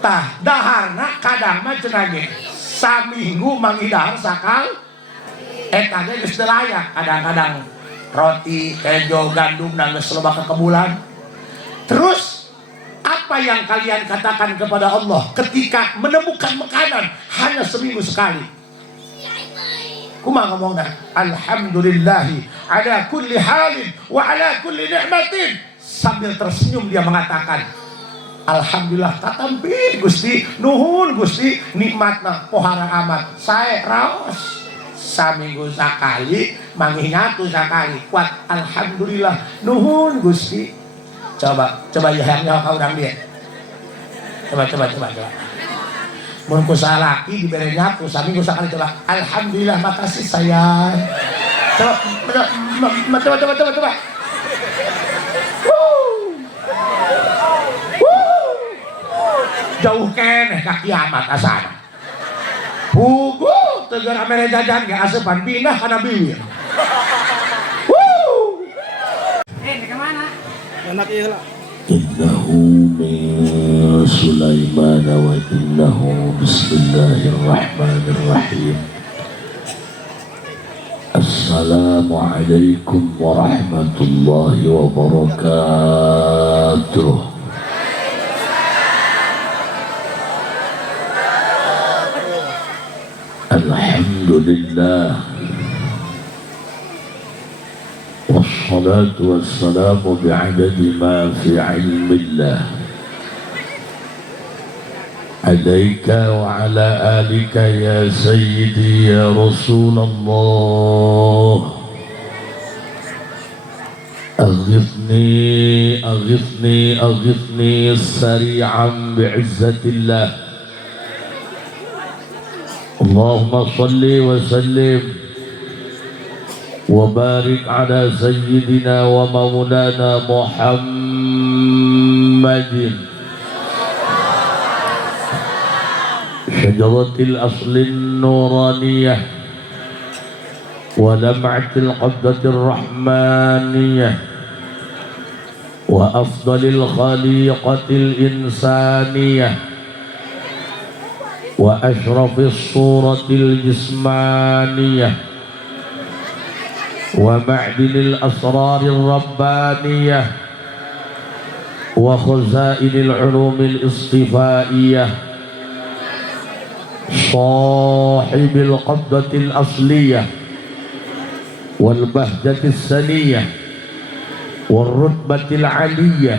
tah daharna kadang mah cenah ge saminggu mangidahar sakal eta ge geus teu layak. Kadang-kadang roti, kejo, gandum dan geus loba kekebulan. Terus apa yang kalian katakan kepada Allah ketika menemukan makanan hanya seminggu sekali? Kumaha ngomongna? Alhamdulillahi ala kulli halin wa ala kulli ni'matin. Sambil tersenyum dia mengatakan, alhamdulillah tatampi Gusti, nuhun Gusti, nikmatna pohara amat. Sae raos saminggu sakali, mangingatu sakali. Kuat alhamdulillah, nuhun Gusti. Coba ya ka urang dia. Coba. Mun ku salaki dibere nyatu saminggu sakali, coba alhamdulillah makasih sayang. Coba. Jauh keneh ka kiamat asana. Pugu teu geura mere jajan ge asepan pindah kana bibir. Ke mana? Anak ieu lah. Innahu min Sulaiman wa innahu bismillahirrahmanirrahim. Assalamualaikum warahmatullahi wabarakatuh. Alhamdulillah wassalatu wassalamu bi'adadi ma fi ilmillah alaika wa ala alika ya sayyidi ya Rasulullah. aghithni sari'an bi'izzatillah. Allahumma salli wa sallim wa barik ala sayyidina wa maulana Muhammadin syajaratil aslin nuraniyah wa lam'atil qabdatir rahmaniyah wa afdalil khaliqatil insaniyah wa ashrafis suratil jismaniyah wa ma'dinil asrarir rabbaniyah wa khazainil ulumil istifaiyah sahibil qabdatil asliyah wal bahjatis saniyah wal rutbatil aliyah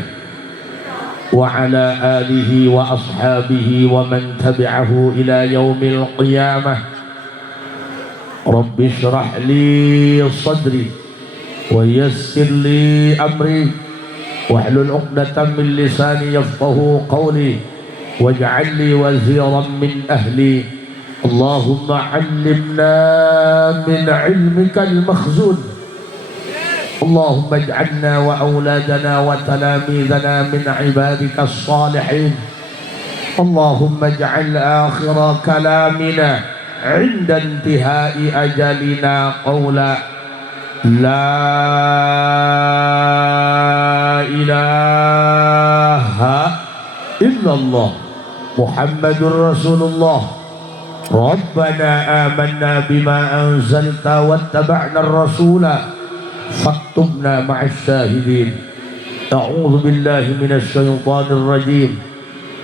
wa ala alihi wa ashabihi wa man tabi'ahu ila yaumil qiyamah. Rabbi shrah li sadri wa yassir li amri wahlul 'uqdatam min lisani yafqahu qawli waj'al li waziran min ahli. Allahumma 'allimna min 'ilmika al-makhzun. اللهم اجعلنا وأولادنا وتلاميذنا من عبادك الصالحين. اللهم اجعل آخر كلامنا عند انتهاء أجلنا قولا لا إله إلا الله محمد رسول الله. ربنا آمنا بما أنزلت واتبعنا الرسول فاكتبنا مع الشاهدين. أعوذ بالله من الشيطان الرجيم.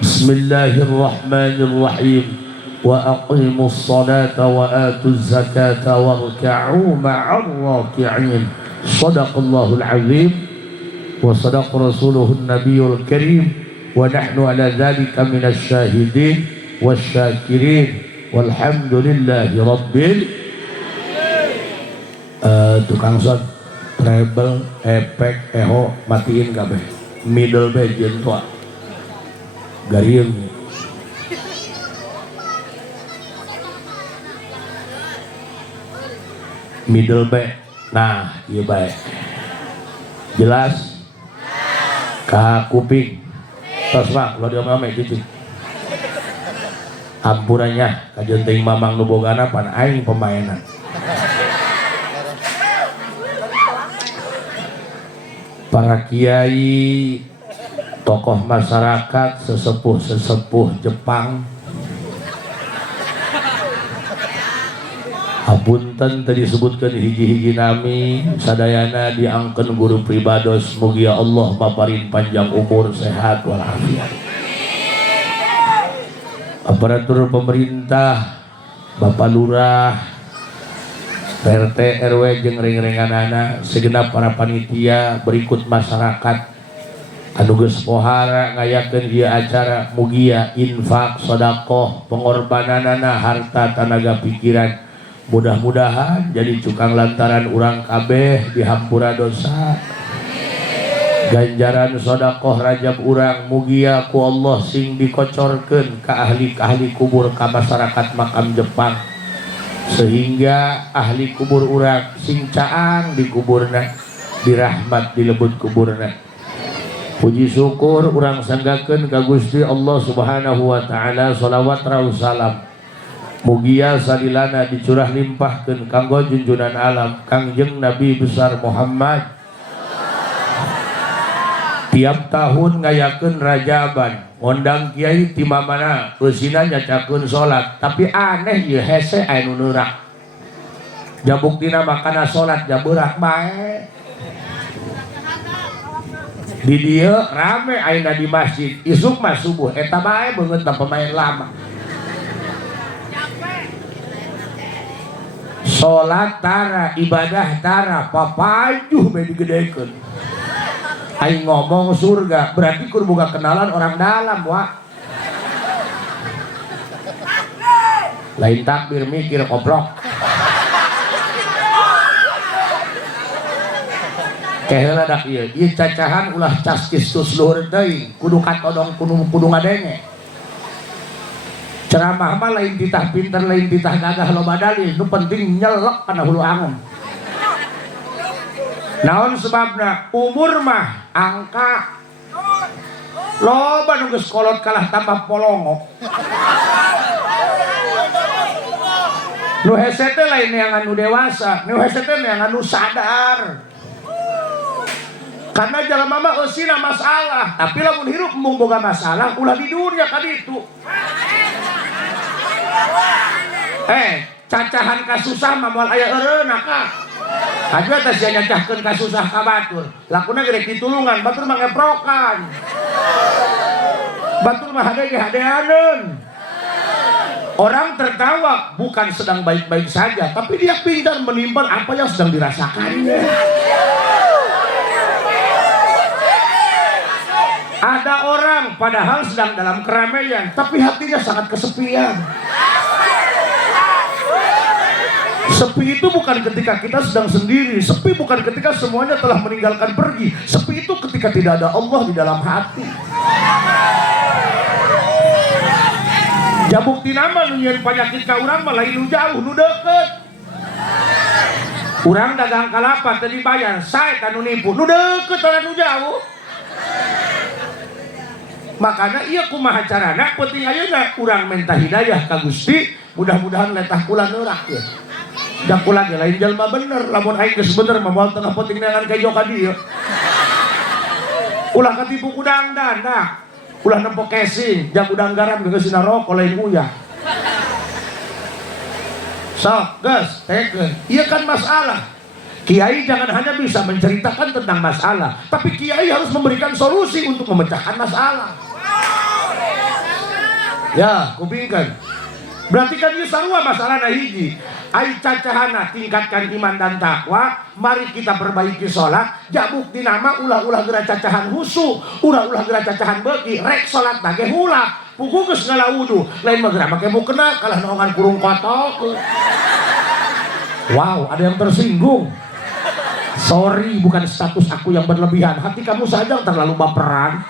بسم الله الرحمن الرحيم. وأقيموا الصلاة وآتوا الزكاة واركعوا مع الراكعين. صدق الله العظيم وصدق رسوله النبي الكريم ونحن على ذلك من الشاهدين والشاكرين والحمد لله رب tukang son treble, efek, eho, matiin kabeh. Middle bagian tua gariung middle back. Nah, iya baik. Jelas? Ka kuping. Tos Pak, lo diomong gitu. Ampunannya kajenting mamang nubogana pan aing pemainan. Para kiai, tokoh masyarakat, sesepuh-sesepuh Jepang. Hapunten tadi disebutkan hiji-hiji nami sadayana diangken guru pribados, mugia Allah maparin panjang umur sehat walafiat. Aparatur pemerintah, Bapak Lurah, RT RW jeung ring-ringanana, segenap para panitia, berikut masyarakat anu geus pohara ngayakeun ieu acara, mugia infak sedekah pengorbananana harta tenaga pikiran mudah-mudahan jadi cukang lantaran urang kabeh dihampura dosa. Ganjaran sedekah rajab urang mugia ku Allah sing dikocorkeun ka ahli kubur ka masyarakat makam Jepang, sehingga ahli kubur urang sing caang di kuburna dirahmat dilebut kuburna. Puji syukur urang sanggakeun ka Gusti Allah Subhanahu wa taala, shalawat raus salam mugia salilana dicurah limpahkeun kanggo junjunan alam Kangjeng Nabi besar Muhammad. Tiap tahun ngayakeun rajaban ngondang kiai ti mamana eusina nyacakeun salat, tapi aneh ieu hese anu neurak jabuktina makana salat jaberak bae. Di dieu rame ayeuna di masjid isuk mah subuh eta bae beungeut pemain lama. Salat tara, ibadah tara, papajuh bae digedekeun. Aing ngomong surga, berarti kudu boga kenalan orang dalam, wa. Lain takbir mikir koplok. Keheula dak ieu, ieu cacahan ulah caskis tus luhur teuing, kudu katodong kudu ngadenge. Ceramah mah lain titah pinter, lain titah gagah loba dalil, nu penting nyelek kana hulu angen. Naon sebabna? Umur mah angka. Loba nu geus kolot kalah tambah polongok. Nu hese teh lain yang anu dewasa, nu hese teh yang anu sadar. Karena jalma mah eusina masalah, tapi lamun hirup mung boga masalah ulah di dunia ka ditu. Cacahan kasusah mah moal aya eureuna ka. Kajua teh sia nyacahkeun kasusah ka batur. Lakuna gede ditulungan, batur mah ngeprokan. Batur mah hade-hadeaneun. Orang tertawa bukan sedang baik-baik saja, tapi dia pintar menimpan apa yang sedang dirasakannya. Ada orang padahal sedang dalam keramaian, tapi hatinya sangat kesepian. Sepi itu bukan ketika kita sedang sendiri, sepi bukan ketika semuanya telah meninggalkan pergi, sepi itu ketika tidak ada Allah di dalam hati. Jabukti nama nunyian penyakit ka urang mah lain nu jauh nu deukeut. Urang dagang kalapa teu dibayar, sae tanu nipu, nu deukeut tara nu jauh. Makanya iya kumaha carana penting ayeuna urang minta hidayah ka Gusti, mudah-mudahan letah kula neurak ya. Da kula ge lain jalma bener, lamun aing geus bener mah moal tengah penting neangan ka joka dieu. Ulah katipu ku dangdan dah. Ulah nempo casing, jang udang garam geus sina rokok lain uyah. Sok, geus, tekeun. Ieu kan masalah. Kiai jangan hanya bisa menceritakan tentang masalah, tapi kiai harus memberikan solusi untuk memecahkan masalah. Ya, kupingkeun. Berarti kan ieu sarua masalahna hiji. Ai cacahana tingkatkan iman dan takwa, mari kita perbaiki salat, jabuk di nama ulah-ulah geura cacahan husu, ulah-ulah geura cacahan beuki, rek salat bage hula, pugu geus ngalawudu, lain mah geura make mukena kalah naongan kurung kotok. Wow, ada yang tersinggung. Sorry, bukan status aku yang berlebihan, hati kamu saja yang terlalu baperan.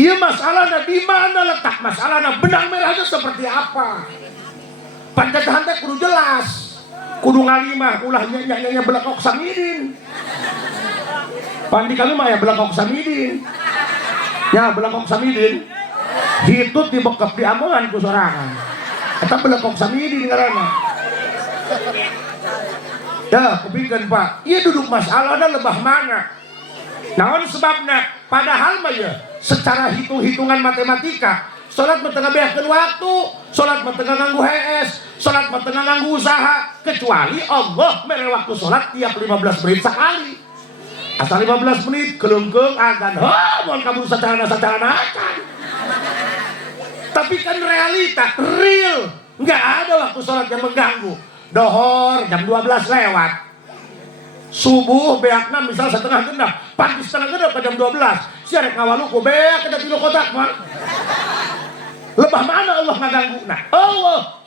Iya masalahnya di mana letak masalahnya, benang merahnya seperti apa? Pencegahan teh kudu jelas, kudu ngalimah ulah nya belakok samidin. Pandi kami mah ya belakok samidin. Ya belakok samidin. Hitut dibekep di amongan ku sorangan. Eta belakok samidin ngaranna. Ya, kupingkeun Pak. Ieu duduk masalahna lebah mana? Naon sebabna? Padahal mah ya secara hitung-hitungan matematika, salat mah tengah beakeun waktu, salat mah tengah nganggu HS, salat mah tengah nganggu usaha, kecuali Allah mere waktu salat tiap 15 menit sekali. Asal 15 menit kelenggeng agan, mohon kamu sacarana akan. Tapi kan realita, real, nggak ada waktu sholat yang mengganggu. Dohor jam 12 lewat, subuh beakna misal setengah genap, pagi setengah genap ke jam 12. Siarek ngawaluku beak kita tilu kotak mah. Lebah mana Allah ngaganggu? Nah Allah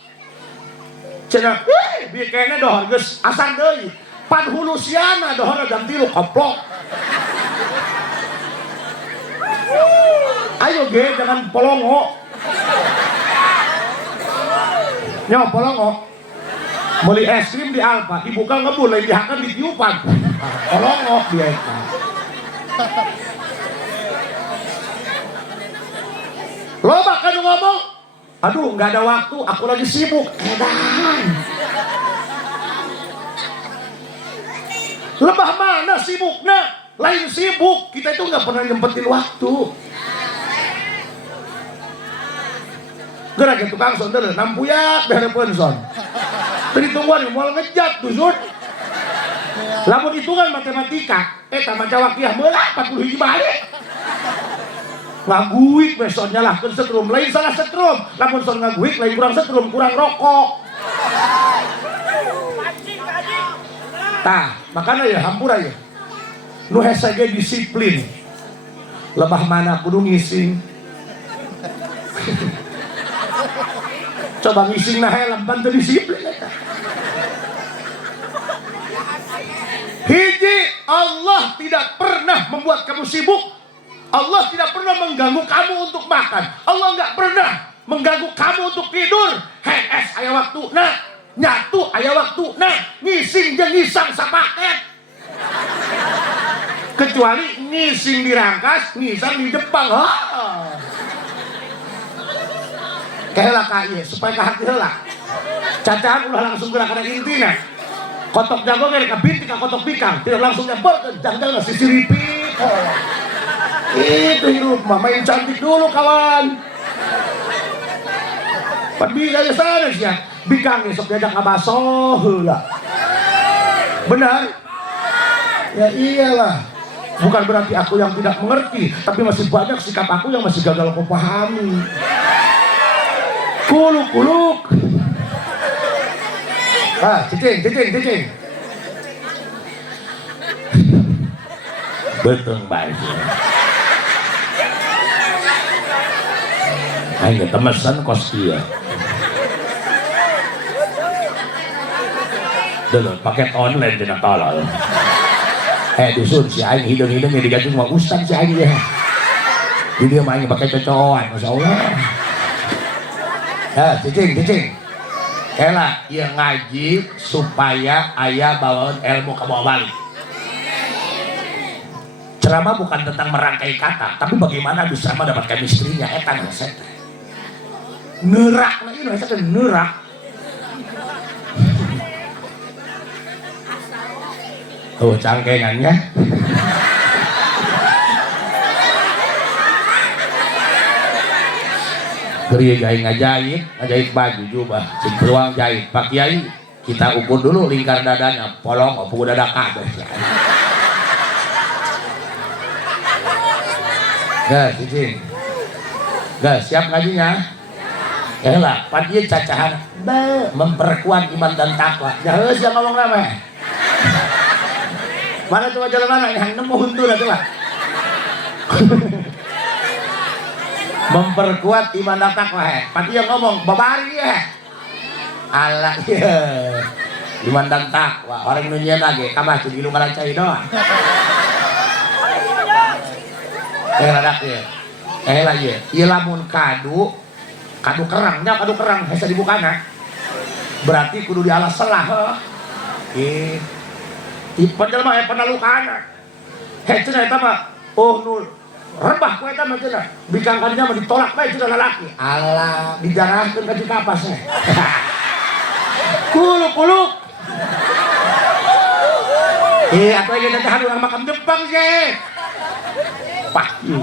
cenah, biar kayaknya dohor geus asar deui. Padhulu siana dohor jam 3 koplok. Ayo ge jangan polongo. Nyawa polongo beli es krim di Alfa dibuka ngebul lain dihakan di tiupan. Polongo dia itu. Lo bahkan ngomong, aduh nggak ada waktu, aku lagi sibuk. Edan. Lebah mana sibuknya? Lain sibuk, kita itu nggak pernah nyempetin waktu. Gerak ke tukang son dulu, nampuyak berepen son. Tadi tungguan mau ngejat tuh son. Lamun hitungan matematika, maca wakiah meula 40 balik. Ngaguik besonnya lah ke setrum, lain salah setrum. Lamun son ngaguik lain kurang setrum, kurang rokok. Tah, makanya ya hampura ya. Nu hesage disiplin. Lebah mana kudu ngising. Coba ngising nah helm bantu disiplin. Hiji, Allah tidak pernah membuat kamu sibuk. Allah tidak pernah mengganggu kamu untuk makan. Allah nggak pernah mengganggu kamu untuk tidur. HS aya waktu nah, nyatu aya waktu nah, ngising jeung ngisang sapaket. Kecuali ngising di Rangkas, ngisang di Jepang. Kayak kaya supaya ke hati heula. Cacahan ulah langsung gerakan intina. Kotok jago kayak bintik ka kotok pikang, tidak langsung nyamperkeun jangan sisi ripit. Itu hirup mah main cantik dulu kawan. Bisa ya sana sih ya. Bikang sok diajak ngabaso heula. Benar? Ya iyalah. Bukan berarti aku yang tidak mengerti, tapi masih banyak sikap aku yang masih gagal kau pahami. Kuluk. Cicing. Betul baju. Ayo temesan kos dia. Dulu paket online cenah tolol. Dusun si aing hidung-hidungnya diganti sama ustaz si aing ya. Jadi dia main pakai cocokan, masya Allah. Cicing. Ela, ia ngaji supaya ayah bawaan ilmu ke bawah balik. Ceramah bukan tentang merangkai kata, tapi bagaimana bisa mendapatkan istrinya. Etan set. Nerak, nah ini saya nerak. Oh cangkengannya. Geri ngajahit baju jubah, sing peluang jahit Pak Kiai, kita ukur dulu lingkar dadanya, polong opung dada kabeh. Cicing. Siap ngajinya? Lah, Pak Kiai cacahan, memperkuat iman dan takwa. Jangan siapa ngomong nama. Mana coba jalan mana? Yang nemu huntur coba. Memperkuat iman dan takwa. Pak Kiai ngomong, babari ya. Alah ya. Iman dan takwa. Orang nunyian lagi, kamah jadi lu ngalancai doang. Radak ya. Lagi. Ieu lamun kadu kerang hese dibukana. Berarti kudu dialas selah. Padahal mah penalukana. Cenah eta mah nu rebah ku eta mah cenah. Bikangkannya mah ditolak bae cenah lalaki. Alah, dijarahkeun ka di kapas. Kuluk. Atuh ge teh urang makam Jepang ge. Fuck you.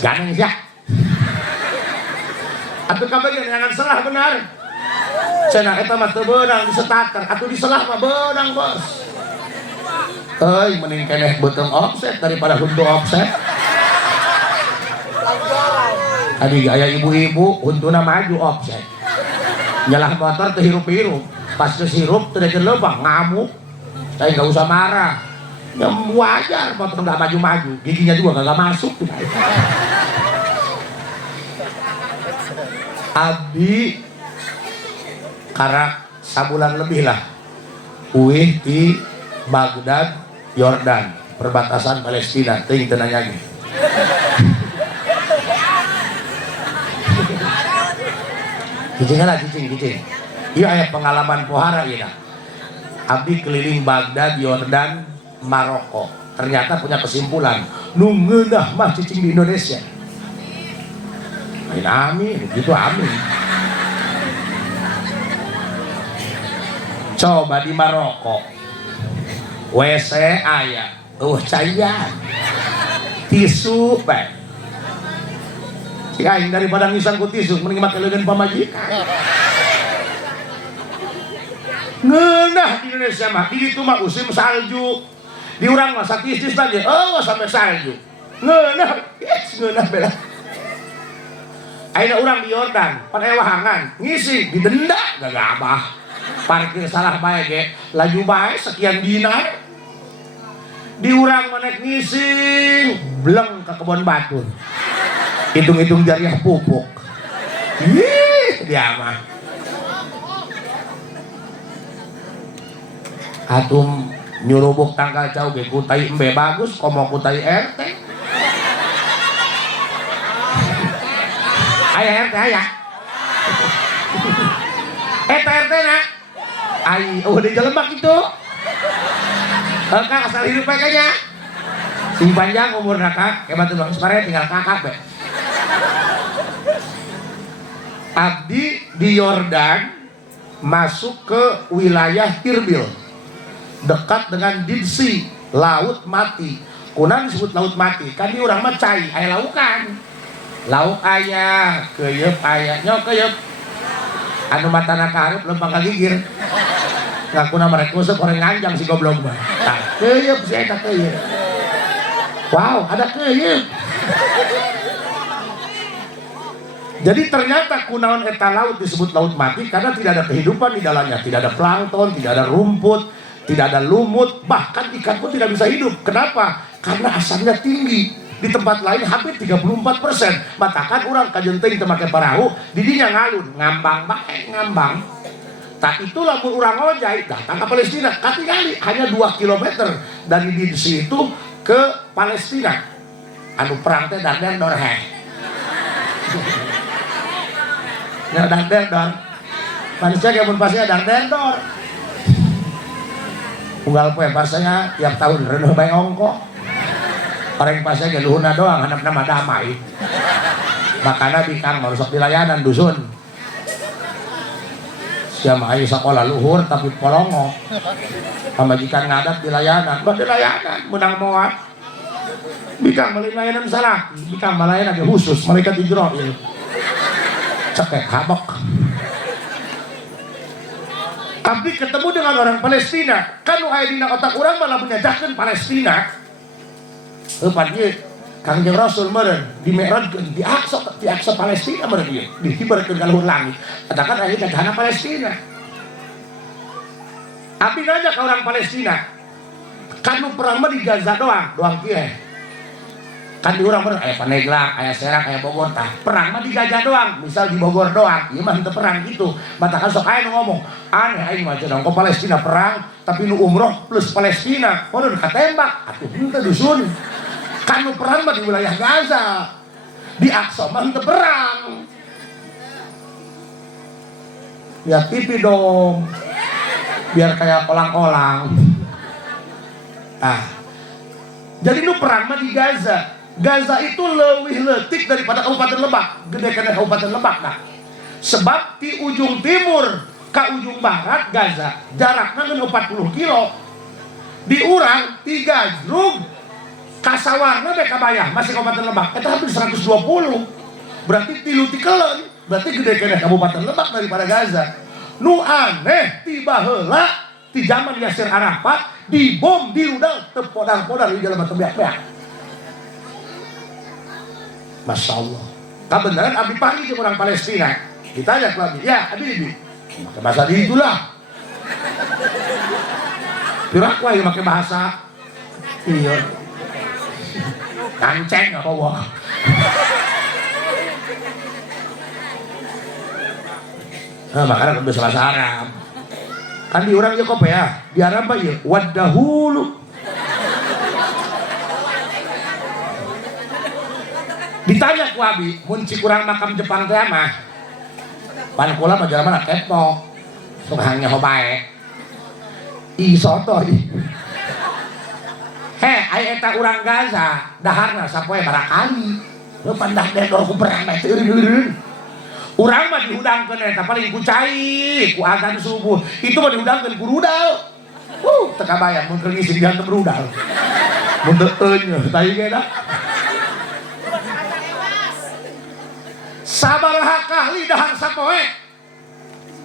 Ganeng ya. Atuh kabagian jangan salah benar. Cenah eta mah teu beunang disetaker, atuh diselah mah beunang, Bos. Mending keneh beuteung offset daripada huntu offset. Tadi gaya ibu-ibu huntuna maju offset. Nyalah motor teu hirup-hirup. Pas geus hirup teu deukeun leumbang ngamuk. Saya enggak usah marah. Ya wajar motor enggak maju-maju, giginya juga kagak masuk. Abdi karak sabulan lebih lah uih di Baghdad, Yordan, perbatasan Palestina, ting tenanya lagi. Cicing lah, cicing. Iya aya pengalaman pohara ieu. Abdi keliling Baghdad, Yordan, Maroko. Ternyata punya kesimpulan, nu ngeunah mah cicing di Indonesia. Amin, gitu amin. Coba di Maroko, WC aya, cairan, tisu, baik. Cik aing daripada ngisang ku tisu, mending make leuweun pamajikan. Ngeunah di Indonesia mah, di ditu mah musim salju. Di urang mah satistis tadi, sampai salju. Ngeunah bela. Aina urang di Yordan, pan ewahangan, ngisi didenda gagabah. Parkir salah bae ge, laju bae sekian dinar. Di urang manek ngising, bleng ke kebon batu. Hitung-hitung jariah pupuk. Dia mah. Atum nyurubuk tanggal jauh ge kutai embe bagus, komo kutai RT. Aya RT aya. Eta RT na. Ai, di Jelembak itu. Kang asal hidup kayaknya. Sing panjang umur Kak, kayak batu bang sebenarnya tinggal kakak be. Abdi di Yordan masuk ke wilayah Irbil, dekat dengan Dead Sea, laut mati. Kunaon disebut laut mati? Kan di urang mah cai, aya laukan. Lauk aya, keuyeub aya, nyok keuyeub. Anu matana kaharep lempang kagigir. Ngakuna mereka usah orang nganjang si goblok mah. Keuyeub si eta keuyeub. Wow, ada keuyeub. Jadi ternyata kunaon eta laut disebut laut mati karena tidak ada kehidupan di dalamnya, tidak ada plankton, tidak ada rumput, tidak ada lumut, bahkan ikan pun tidak bisa hidup. Kenapa? Karena asamnya tinggi. Di tempat lain hampir 34%. Matakan orang kajenting teu make perahu, didinya ngalun, ngambang bae, ngambang. Tak itulah urang ngojay datang ke Palestina, katingali hanya 2 km dari di situ ke Palestina. Anu perang teh dardendor heh. Ya dardendor. Manusia ge mun pasnya dardendor. Unggal poe pasnya tiap tahun reuneuh bae ongko. Orang pasnya ge luhurna doang, handap nama damai. Makana bikang merusak dilayanan dusun. Siapa ayo sekolah luhur tapi polongo. Pamajikan ngadat dilayanan, bah dilayanan menang moat. Bikang beli layanan salah, bikang malayanan ge khusus, mereka dijroil. Cekek habak. Abdi ketemu dengan orang Palestina, kan nu aya dina otak urang malah menyajakeun Palestina. Pan ieu Kangjeng Rasul meureun di Mi'rajkeun di Aqsa Palestina meureun ieu dihibarkeun ka luhur langit. Katakan aya gajahna Palestina. Abdi nanya ka orang Palestina, kan nu perang mah di Gaza doang kieu. Kan di urang meureun aya Pandeglang, aya Serang, aya Bogor tah. Perang mah di Gaza doang, misal di Bogor doang. Ieu mah henteu perang gitu. Matakan sok aya nu ngomong, aneh aing mah cenah ko Palestina perang, tapi nu umroh plus Palestina, meureun katembak. Atuh henteu dusun. Kan nu perang mah di wilayah Gaza, di Aqsa mah henteu perang. Lihat TV dong, biar kayak kolang-kolang. Jadi nu perang mah di Gaza. Gaza itu leuwih leutik daripada Kabupaten Lebak, gede kana Kabupaten Lebak nah. Sebab di ujung timur ke ujung barat Gaza jaraknya 40 kilo diurang 3 jrug kasawarna beka bayah masih Kabupaten Lebak itu hampir 120 berarti tilu tikelen berarti gede kena Kabupaten Lebak daripada Gaza nu aneh tiba heula di zaman Yasir Arafat dibom dirudal tepodar-podar di jalan tembiak-tembiak. Masya Allah kebenaran abdi pari ke orang Palestina ditanya ke abdi ya abdi pakai bahasa di itulah pirak wae pakai bahasa iya kanceng apa wah nah makanya kan bahasa Arab kan di orang Jakob ya di Arab ya wadahulu ditanya ku abi mun kurang makam Jepang teh mah pan kula mah jalan kepo sok hangnya hobae isoto aya eta urang Gaza daharna sapoe barakali lu pandah dedor ku perang teh eureun urang mah dihudangkeun eta paling ku cai ku azan subuh itu mah dihudangkeun ku rudal teu kabayang mun keur ngisi dihantem rudal mun teu eueuh tah ge da sabaraha kali dahar sapoe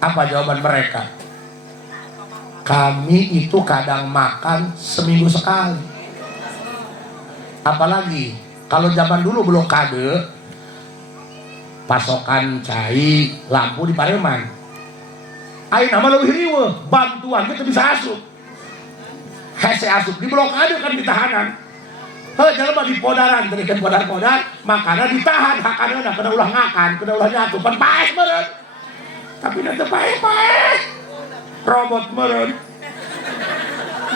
apa jawaban mereka kami itu kadang makan seminggu sekali apalagi kalau zaman dulu blokade pasokan cai lampu di Pareman ayo nama lebih riweuh bantuan kita bisa asup hese asup di blokade kan ditahanan jalan di podaran terikan podar-podar makanya ditahan hakana kena ulah ngakan kena ulah nyatu pan paes meureun tapi nanti paes robot meureun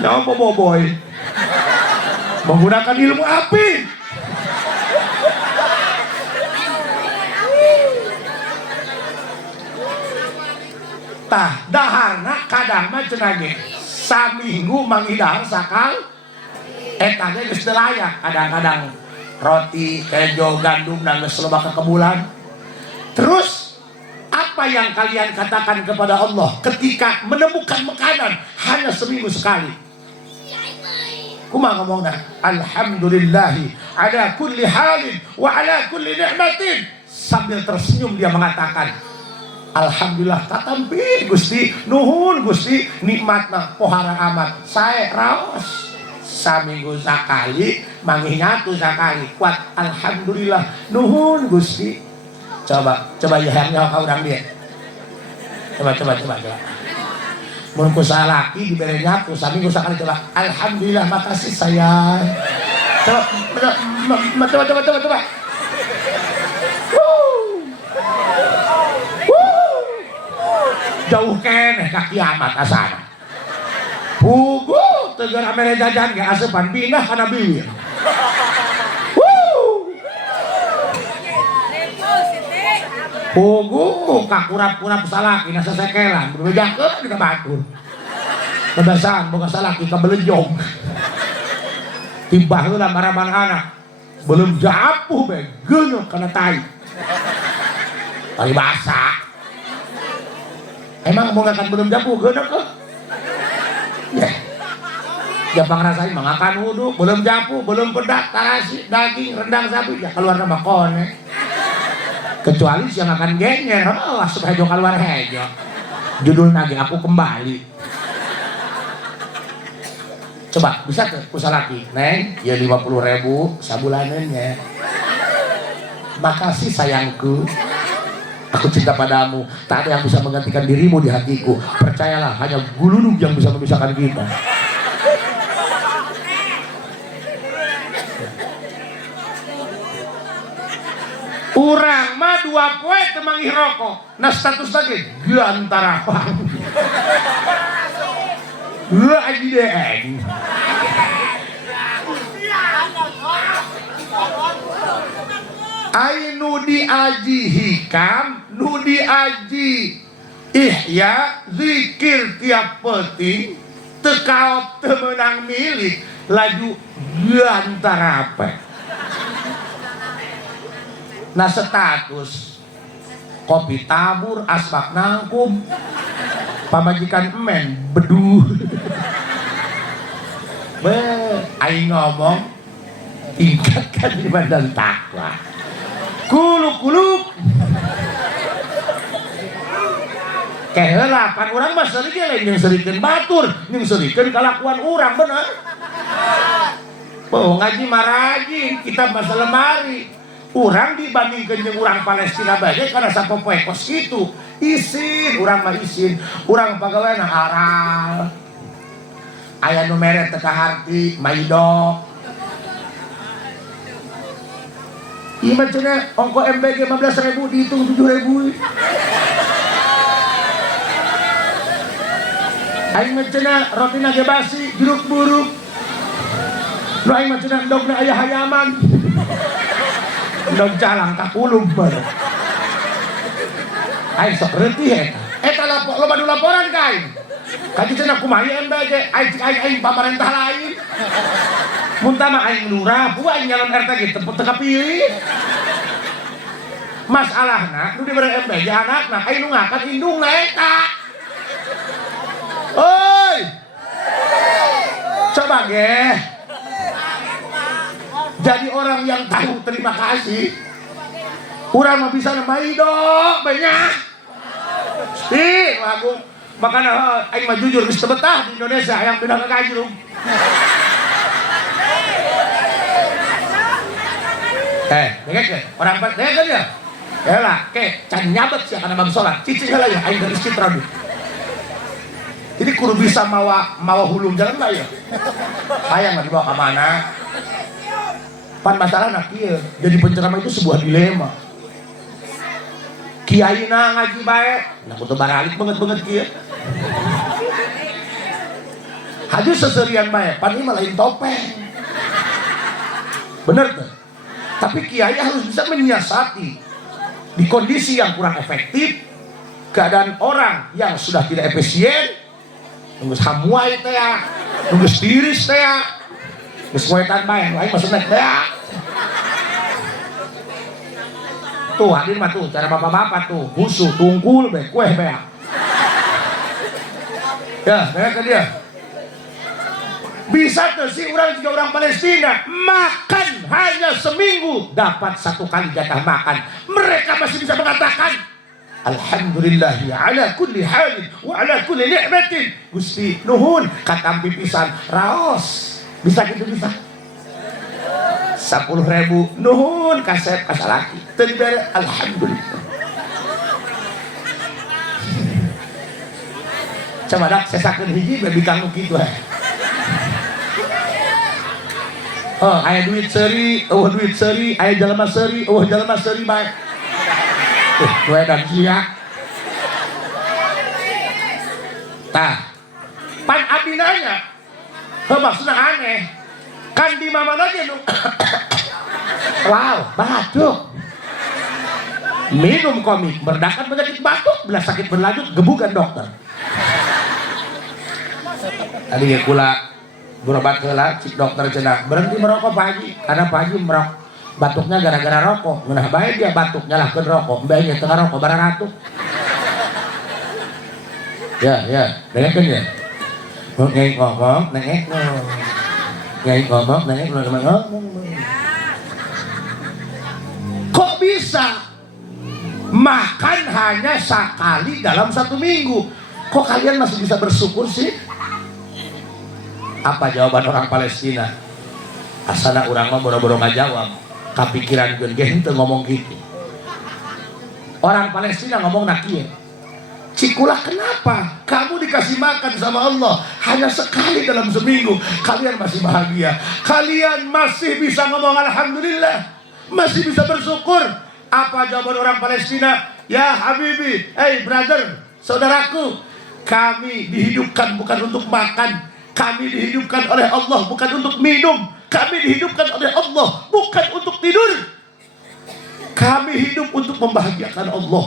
nyawa boboiboy menggunakan ilmu api tah daharna kadang mah cenah ge saminggu mangidahar sakal eta ge geus teu layak kadang-kadang roti kejo gandum dan geus loba kekebulan terus apa yang kalian katakan kepada Allah ketika menemukan makanan hanya seminggu sekali kumaha ngomongna alhamdulillahi ala kulli halin wa ala kulli ni'matin sambil tersenyum dia mengatakan alhamdulillah tatampi Gusti nuhun Gusti nikmatna pohara amat sae raos saminggu sakali manggih nyatu sakali kuat alhamdulillah nuhun Gusti coba yaharnya ka urang dia coba mun ku salaki dibere nyatu saminggu sakali coba alhamdulillah makasih sayang coba jauh keneh ka kiamat asana pugu tegar amere jajan ge asepan pindah kana bibir pugu kakurap-kurap salaki na sasekelan bebejakeun di batur kebiasaan boga salaki ka belejong timbah heula marabang anak belum japuh be geuneuh kana tai tali basa emang mau ngakan belum japuh geuneuh ke ya Jepang rasain mah ngakan wudhu belum japuh belum pedak tarasi daging rendang sapi ya keluar nama kone kecuali yang akan genyer supaya jo keluar hejo judul nage aku kembali coba bisa tuh kusalaki neng ya 50.000 sabulanannya makasih sayangku aku cinta padamu tak ada yang bisa menggantikan dirimu di hatiku percayalah hanya gulunug yang bisa memisahkan kita urang mah 2 poe teu manggih rokok nah status lagi antara aji deeng ai nu diaji hikam nu diaji ihya zikir tiap penting tekaop teu meunang milik laju antara apa nah status kopi tabur, asbak nangkum, pamajikan emen beduh. Aing ngomong tingkatkan iman dan takwa. Kuluk-kuluk keheula pan urang mah seurik lain yang serikeun batur, yang serikeun kalakuan urang bener. Oh ngaji marajin, kitab masa lemari. Urang dibandingkeun jeung urang Palestina bae karena sapopoe kos kitu. Isin, urang mah isin. Urang pagaweana aral. Aya nu mere teu kaharti, maidok. Ieu mah cenah ongko MBG 15.000 dihitung 7.000. Aing mah cenah rotina ge basi, jeruk buruk. Nu aing mah cenah endogna aya hayaman. Endog jalang ka kulum bae. Aing sok reutih eta loba nu laporan ka aing. Kaji cenah kumaha MBG aing pamarentah lain. Muntah mah aing lurah, bu aing nyalon RT ge teu kapilih. Masalahna nu dibere MBG anakna aing nu ngangkat indungna eta. Oi. Coba ge. Jadi orang yang tahu terima kasih. Urang mah bisa maidok banyak. Ih, lagu makanya aing mah jujur geus teu betah di Indonesia yang pindah ke Kajrung. Dengar ke? Orang dengar kan ya? Ya lah, ke can nyabet sih karena bang sholat. Cicing lah ya, aing dari Citra dulu. Jadi kudu bisa mawa hulung jalan lah ya. Ayang nggak dibawa ke mana? Pan masalah nak kieu. Jadi penceramah itu sebuah dilema. Kiai na ngaji bae, nah kudu baralik banget kieu. Haji seserian bae, pan ieu mah lain topeng. Bener tuh. Tapi kiai harus bisa menyiasati di kondisi yang kurang efektif, keadaan orang yang sudah tidak efisien, nunggu hamuai teh ya, nunggu tiris teh ya, geus wetan bae, lain masuk naik teh ya. Tuh hadir mah tuh, cara bapak-bapak tuh, busu, tungkul be, kueh be. Ya, dengar ke dia. Bisa tuh sih orang juga orang Palestina makan hanya seminggu dapat 1 kali jatah makan. Mereka masih bisa mengatakan alhamdulillah ala kulli halin wa ala kulli ni'matin. Gusti nuhun katampi pisan raos. Bisa gitu bisa. 10.000 nuhun kasep kasalaki. Teu dibere alhamdulillah. Coba dak sesakeun hiji bae bikang kitu we. Oh, aya duit seuri, duit seuri, aya jalema seuri, jalema seuri bae. Gue dan sia. Tah. Pan abdi nanya. Maksudna aneh. Kan di mana aja nu. Wow, batuk. Minum komik berdakan penyakit batuk, bila sakit berlanjut gebukan dokter. Tadi ya kula berobat heula cik dokter cenah berhenti merokok Pak Haji karena Pak Haji merokok batuknya gara-gara rokok. Ngeunah bae dia batuk nyalahkeun rokok, mbe nya teu ngarokok barang ratu. Ya, dengarkan ya. Nyai ngomong, nengek ngomong. Nyai ngomong, nengek ngomong. Kok bisa makan hanya sekali dalam 1 minggu? Kok kalian masih bisa bersyukur sih? Apa jawaban orang Palestina? Asana urang mah boro-boro ngajawab. Kapikiran geun ge henteu ngomong gitu. Orang Palestina ngomong nak kieu. Cikulah kenapa kamu dikasih makan sama Allah hanya sekali dalam seminggu, kalian masih bahagia, kalian masih bisa ngomong alhamdulillah, masih bisa bersyukur. Apa jawaban orang Palestina? Ya Habibi, hey brother, saudaraku, kami dihidupkan bukan untuk makan, kami dihidupkan oleh Allah bukan untuk minum, kami dihidupkan oleh Allah bukan untuk tidur, kami hidup untuk membahagiakan Allah,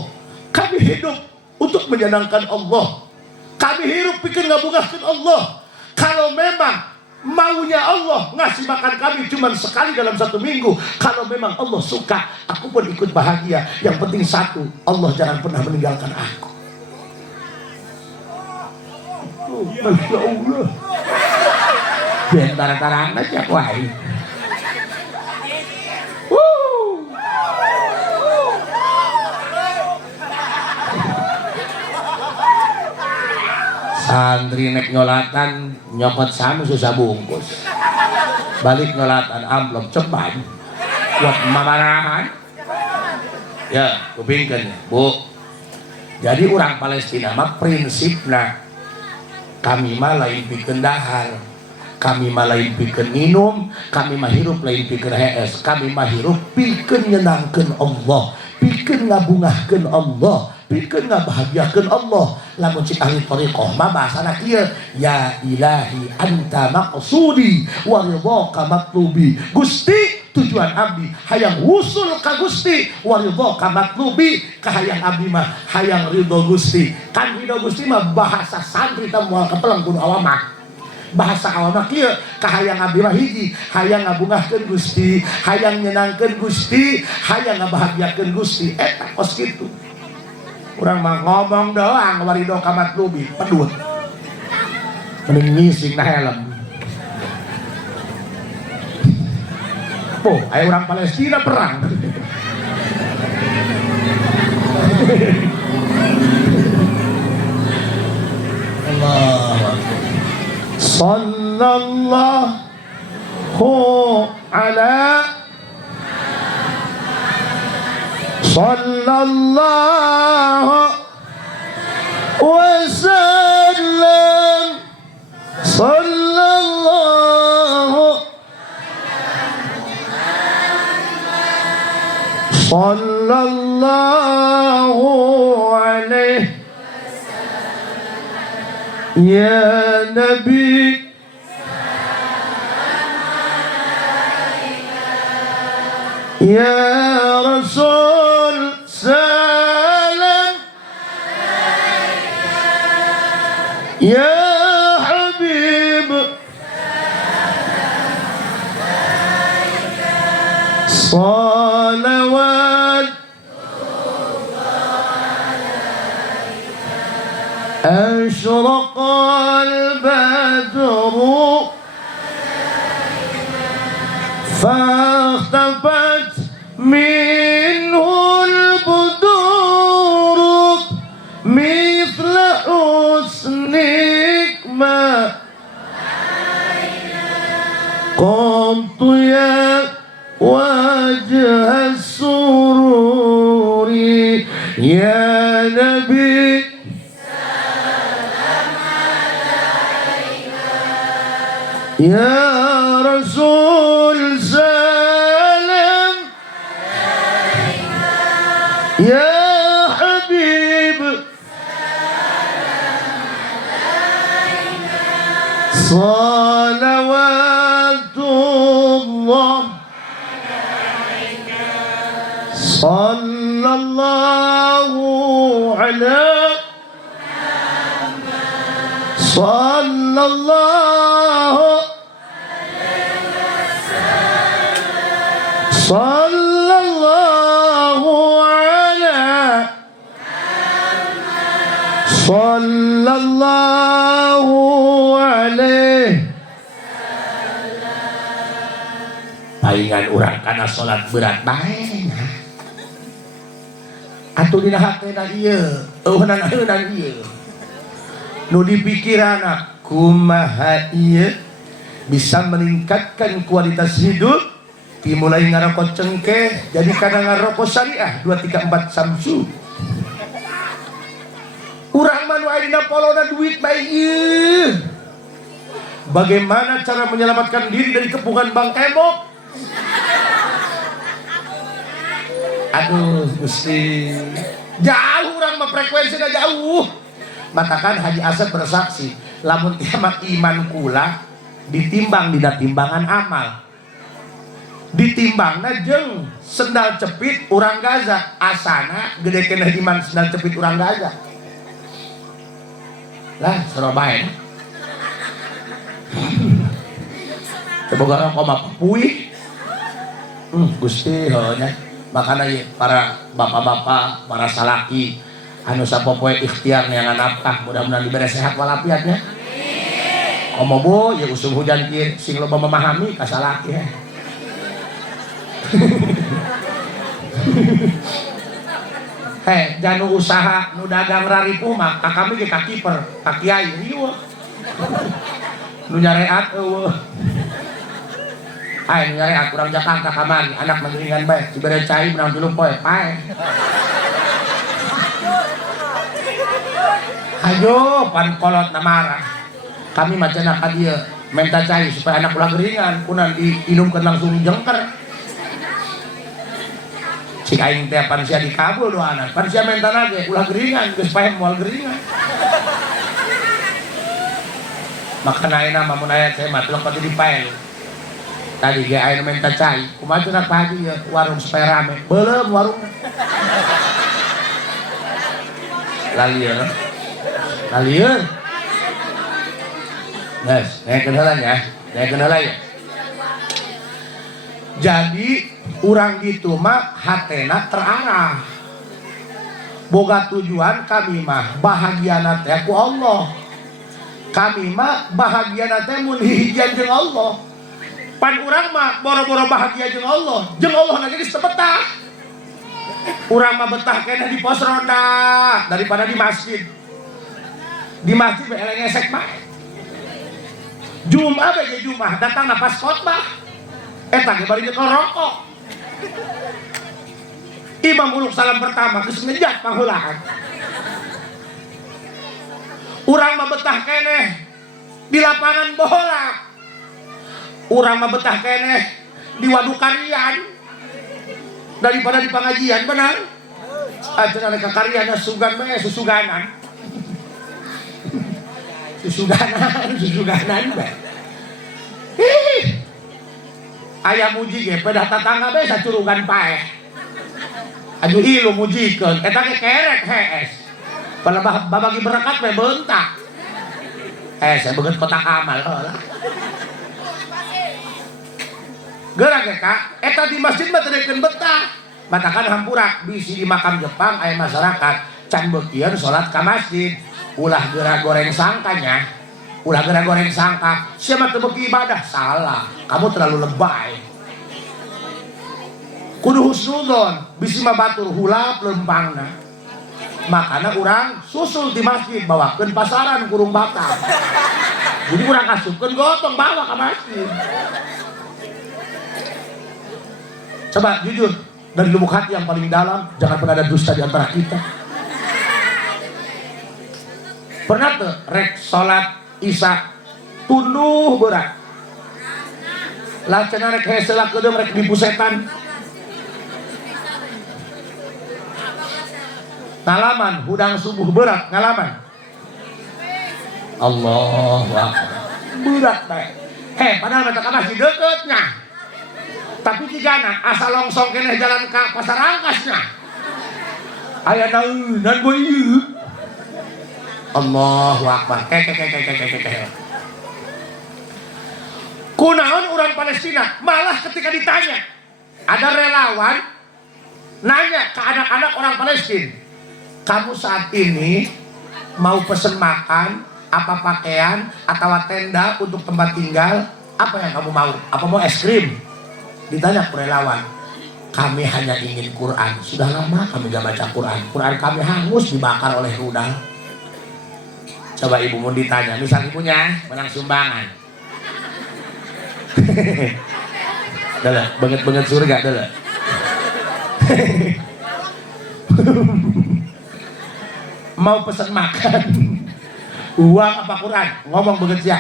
kami hidup untuk menyenangkan Allah, kami hidup pikir ngabungahkan Allah. Kalau memang maunya Allah ngasih makan kami cuma sekali dalam 1 minggu. Kalau memang Allah suka, aku pun ikut bahagia. Yang penting satu, Allah jangan pernah meninggalkan aku. Masya Allah. Bentar-bentar aja wah. Santri nek nyolatan nyopot sama susah bungkus, balik nyolatan amplop cepat buat mamarahan ya kupingkan Bu. Jadi orang Palestina mah prinsipna kami mah lain pikeun dahar, kami mah lain pikeun minum, kami mah hirup lain pikeun hees, kami mah hirup pikeun nyenangkeun Allah, pikeun ngabungahkeun Allah, pikeun ngabahagiakeun Allah. Lamun cik ahli thariqah mah bahasana kieu, ya ilahi anta maqsudi wa ridhaka matlubi. Gusti tujuan abdi hayang wusul ka Gusti, wa ridhaka matlubi kahayang abdi mah hayang ridho Gusti. Kan ridho Gusti mah bahasa santri teh moal kepelang kudu awamah. Bahasa awamah kieu kahayang abdi mah hiji, hayang ngabungahkeun Gusti, hayang nyenangkeun Gusti, hayang ngabahagiakeun Gusti. Eta kos kitu. Urang mah ngomong doang warido kamat lubi pedut mending ngising na helm. Oh, ayo orang Palestina perang. Allah sallallahu ala sallallahu wasallam sallallahu alaihi ya Nabi ya Rasul salam ya Habib salawat ashraqal badru fahtafat منه البدور مثل حسنك ما قمت يا وجه السرور يا نبي يا رسول سلام يا حبيب صلوات الله صلى الله على صلى الله صلى الله على صلى الله عليه. Palingan urang kana salat berat bae. Atuh dina hatena ieu, eueunan ieu. Nu dipikirana kumaha ieu bisa meningkatkan kualitas hidup, dimulai ngarokok cengkeh jadi kana ngarokok syariah 234 Samsu. Urang mah nu aya dina polona duit bae ieu. Bagaimana cara menyelamatkan diri dari kepungan Bang Kemok? Aduh Gusti, jauh urang mah frekuensinya jauh. Matakan Haji Asep bersaksi, lamun kiamat iman kula ditimbang dina timbangan amal. Ditimbangna jeung sendal cepit urang Gaza, asana gede keneh iman sendal cepit urang Gaza. Lah Surabaya. Boga rokok mah puih. Gusti heunya. Makana ieu para bapak-bapak, para salaki anu sapopoe ikhtiar neangan nafkah, mudah-mudahan diberi sehat walafiatnya. Komo bu, ya usum hujan kieu sing loba memahami ka salaki. Heh, janu usaha nu dagang raripuh mah ka kami ge ka kiper, ka kiai riweuh. Nu nyareat eueuh. Ai nu nyareat urang Jakarta kamari, anak mangringan bae, dibere cai menang 3 poe, pae. Ayo pan kolot na marah. Kami mah cenah ka dieu minta cai supaya anak ulah geringan, kunaon diinumkeun langsung jengker. Si aing teh pan sia dikabul doana, pan sia mentana ge ulah geringan geus pae moal geringan. Makana ayeuna mah mun aya teh mah teu pati dipae. Tadi ge ayeuna minta cai, kumaha cenah Pak Haji ya warung supaya rame. Beuleum warungna. Lalieur. Lalieur. Guys, naikeun heula nya, naikeun heula ya. Jadi urang gitu mah hatena terarah. Boga tujuan kami mah bahagiana teh ku Allah. Kami mah bahagiana teh mun hijian jeung Allah. Pan urang mah boro-boro bahagia jeung Allah na geus teu betah. Urang mah betah keneh di pos ronda daripada di masjid. Di masjid mah eleng esek mah. Jumat bae Jumat datang na pas khotbah. Eta ge bari nyekel rokok. Imam uluk salam pertama geus ngejat pangheulaan. Urang mah betah keneh di lapangan bola. Urang mah betah keneh di waduk karian daripada di pengajian, benar? Ajeuna ka karianna sugan bae susuganan. Susuganan bae. Aya muji ge pedah tatangga bae sacurugan paeh. Aju ilu mujikeun eta ge kerek hees. Pada babagi berkat bae beuntak. Saya beungeut kotak amal heula. Geura ge Kak, eta di masjid mah teu dekeun betah. Matakan hampurak bisi di makam Jepang aya masyarakat can beukieun salat ka masjid. Ulah geura goreng sangkanya. Ulah geura goreng sangka, sia mah teu beuki ibadah. Salah, kamu terlalu lebay. Kudu husnudon, bisi mah batur hulap lempangna. Makana urang susul di masjid bawakeun pasaran kurung batang. Jadi urang kasupkeun gotong bawa ka masjid. Coba jujur, dari lubuk hati yang paling dalam, jangan pernah ada dusta di antara kita. Pernah tuh rek salat Isya tunduh berat. Lah cenah rek heuseulah kedeung rek nipu setan. Ngalaman hudang subuh berat ngalaman. Allahu Akbar. Berat bae. Padahal mata ka masjid deuketnya. Tapi jigana asa longsong keneh jalan ka pasar rangkasnya. Aya naeunan boy ieu. Allahu Akbar. Kunaon urang Palestina malah ketika ditanya ada relawan nanya ke anak-anak orang Palestina, kamu saat ini mau pesen makan, apa pakaian atau tenda untuk tempat tinggal, apa yang kamu mau? Apa mau es krim? Ditanya ke relawan, kami hanya ingin Quran. Sudah lama kami gak baca Quran. Quran kami hangus dibakar oleh rudal. Coba ibu mau ditanya, misal ibunya menang sumbangan. Dalah, banget surga dalah. Mau pesan makan, uang apa Quran? Ngomong banget ya.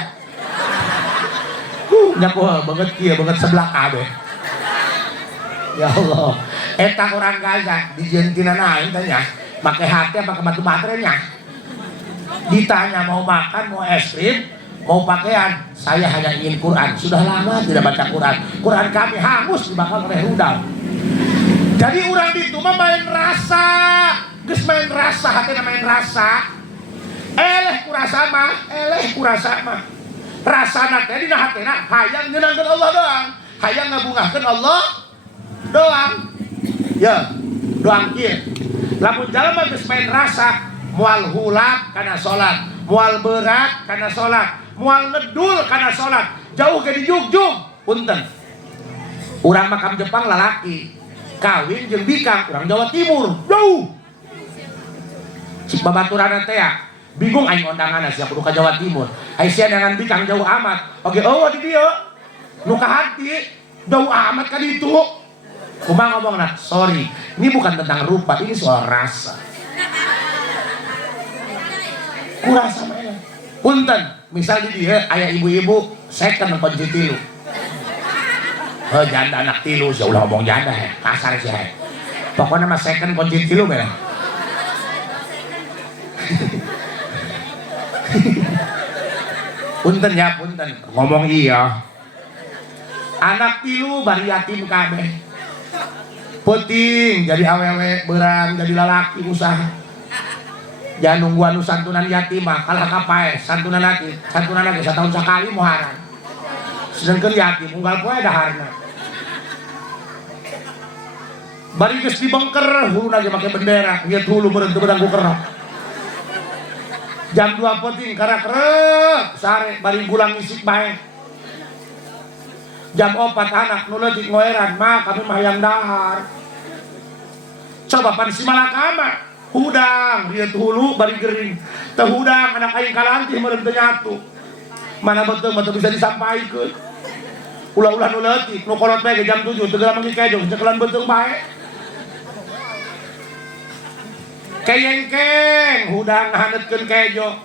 Nyakuh banget kia, banget sebelah kabeh. Ya Allah, eta orang Gaza di jentina naik tanya, pakai hati apa kematu baterainya? Ditanya mau makan, mau es krim, mau pakaian, saya hanya ingin Quran. Sudah lama tidak baca Quran. Quran kami hangus dibakar oleh rudal. Jadi orang itu mah main rasa, geus main rasa, hati main rasa. Eleh kurasa mah. rasana teh dina hatena hayang nyenangkeun Allah doang, hayang ngabungahkeun Allah doang. Ya, doang kieu. Lamun jalma geus main rasa, moal hulak kana salat, moal berat kana salat, moal ngedul kana salat, jauh ke di jugjug. Punten. Urang makam Jepang lalaki, kawin jeung bikang urang Jawa Timur. Jauh. Cik babaturan teh ya, bingung aing ondanganna sia kudu ka Jawa Timur. Ai sia dengan bikang jauh amat. Oke, eueuh di dieu. Nu ka hati jauh amat ka ditu. Kumaha ngomongna? Sorry, ini bukan tentang rupa, ini soal rasa. Kurasa mah. Punten, misal di dieu aya ibu-ibu second kunci tilu. Janda anak tilu, saya ulah ngomong janda kasar sih. Pokoknya mah second kunci tilu bener. Punten ya, punten. Ngomong iya. Anak tilu bari yatim kabeh. Puting jadi awewe berang jadi lalaki usaha. Jangan nunggu anu santunan yatim mah kalah kapae santunan lagi setahun sekali muharam. Sedangkan yatim unggal poe daharna. Bari geus dibengker huluna ge make bendera, ieu hulu meureun teu beudang ku kerok. Jam 2 puting karak reup sare bari gulang isik bae. Jam 4 anak nu leutik ngoeran mah kami mah hayang dahar. Coba pan si malakama hudang rieu hulu bari gering. Teu hudang anak aing kalantih meureun teu nyatu. Mana betul mah teu bisa disampaikeun. Ulah-ulah nu leutik nu kolot bae jam 7 teu geura manggi kejo cekelan beuteung bae. Keyengkeng hudang hanetkeun kejo.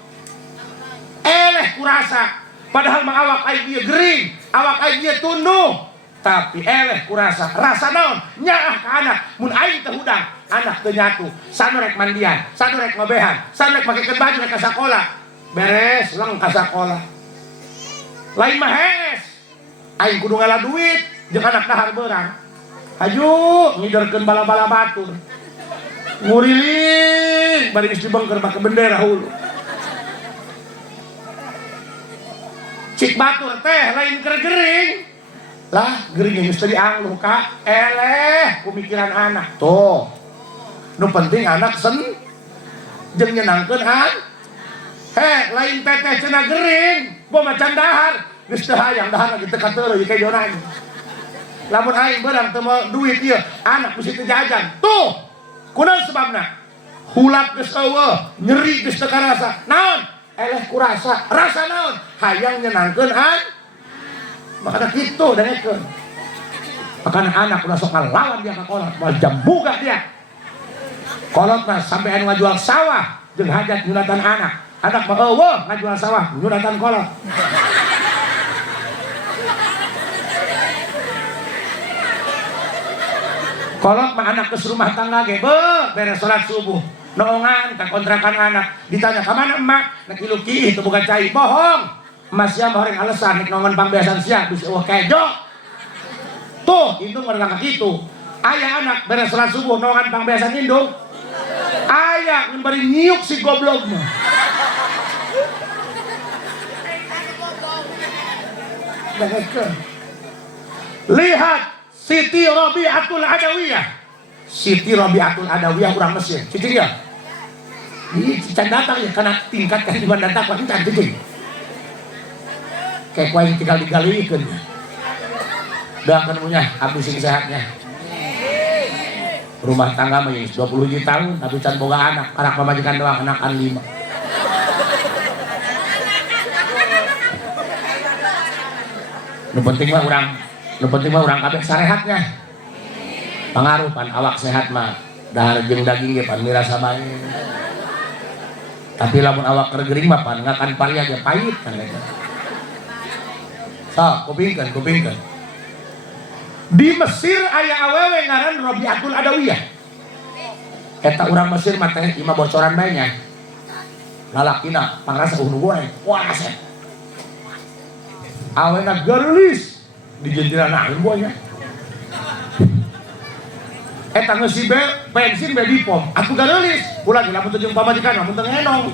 Eleh kurasa padahal mah awak aing ieu gering, awak aing ieu tunduh. Tapi eleh kurasa rasa naon? Nyaah ka anak. Mun aing teu hudang, anak teu nyatu. Sanu rek mandian, sanu rek ngobehan, sanu rek makekeun baju rek ka sakola. Beres leng ka sakola. Lain mah hees. Aing kudu ngalah duit jeung anak dahar beurang. Haju ngiderkeun bala-bala batur. Nguriling bari geus dibengker make bendera hulu. Cik batur teh lain keur gering. Lah gering geus teu diangluh ka eleh pemikiran anak. Tuh. Nu penting anak sen jeung nyenangkeun lain teteh cenah gering, boh macan dahar. Geus teu hayang dahar lagi teu kateureui kejona. Lamun aing beurang teu mau duit ieu, anak mesti teu jajan. Tuh. Kunaon sebabna? Hulak geus eueuh, nyeri geus teu karasa. Naon? Eleh kurasa. Rasa naon? Hayang nyenangkeun makana kitu dengekeun. Makana anak udah sok ngalawan dia ka kolot, moal jam buka dia. Kolot mah sampai anu ngajual sawah jeung hajat nyunatan anak. Anak mah eueuh ngajual sawah, nyunatan kolot. Kolot mah anak geus rumah tangga ge beres salat subuh. Noongan ka kontrakan anak, ditanya ka mana emak? Nek ilu kieu teu boga cai. Bohong. Emak sia mah horeng alesan nek nongon pangbeasan sia bisa eueuh kejo. Tuh, indung mereka kitu. Aya anak beres salat subuh noongan pangbeasan indung. Aya ngan bari nyiuk si goblok mah. Lihat Siti Rabi'atul Adawiyah. Siti Rabi'atul Adawiyah orang Mesir. Cicing ya? Ini cican datang ya karena tingkat kehidupan datang paling cantik cicing. Kayak kuah yang tinggal digalikan. Doakan punya habisin sehatnya. Rumah tangga mah 20 tahun tapi can boga anak. Anak pemajikan doang anakan 5. Nu penting mah urang kabeh sarehatnya. Pangaruh pan awak sehat mah dahar jeung daging ge pan mirasa bae. Tapi lamun awak keur gering mah pan ngakan paria ge pahit kan eta. Kupingkeun. Di Mesir aya awewe ngaran Rabi'atul Adawiyah. Eta urang Mesir mah teh imah bocoran bae nya. Lalakina pangrasa nu goreng. Wah, asep. Awena gelis di jendela naon boynya. Eta ngeusi bensin be di pom. Atuh gelis, ulah ge lamun teu jeung pamajikan mun teu ngenong.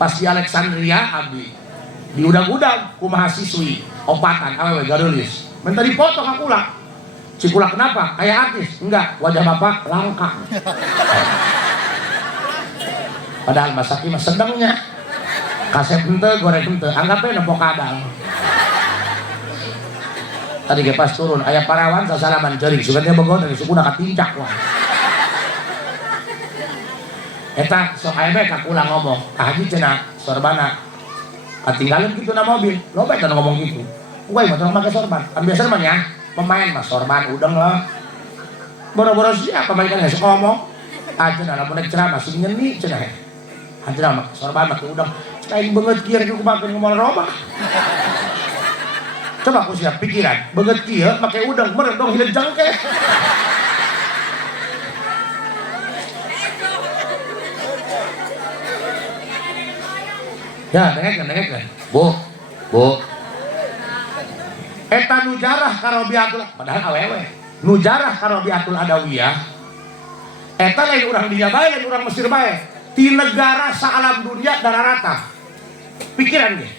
Pas di Alexandria abdi di udang-udang ku mahasiswi opatan awewe garulis minta dipoto ka kula. Cikula kenapa? Kayak artis? Enggak, wajah bapak langka. Padahal masaki mah sedengnya. Kasep ente, goreng ente, anggapnya nempok kadal. Tadi ke pas turun, ayah parawan sasalaman jering, suganya begon dari suku nak tincak wah. Eta sok aya bae ka kula ngomong, haji cenah sorbana. Katinggalan gitu na mobil, lo bae kan ngomong gitu. Gua mah tong make sorban. Kan biasa mah ya, pemain mah sorban udang lah. Boro-boro siapa pemain kan sok ngomong. Aja na lamun ceramah sing nyeni cenah. Aja mah sorban make udang. Kain banget kieu rek kumaha ngomong robah. Coba aku siap pikiran, banget kieu make udang meureun dong hileung jangke. Ya, dengekeun. Bu. Eta nujarah karobiatul, padahal awewe. Nujarah karobiatul adawiyah. Eta lain urang dinya bae, lain urang Mesir bae. Ti negara saalam dunia dararata. Pikiran ge.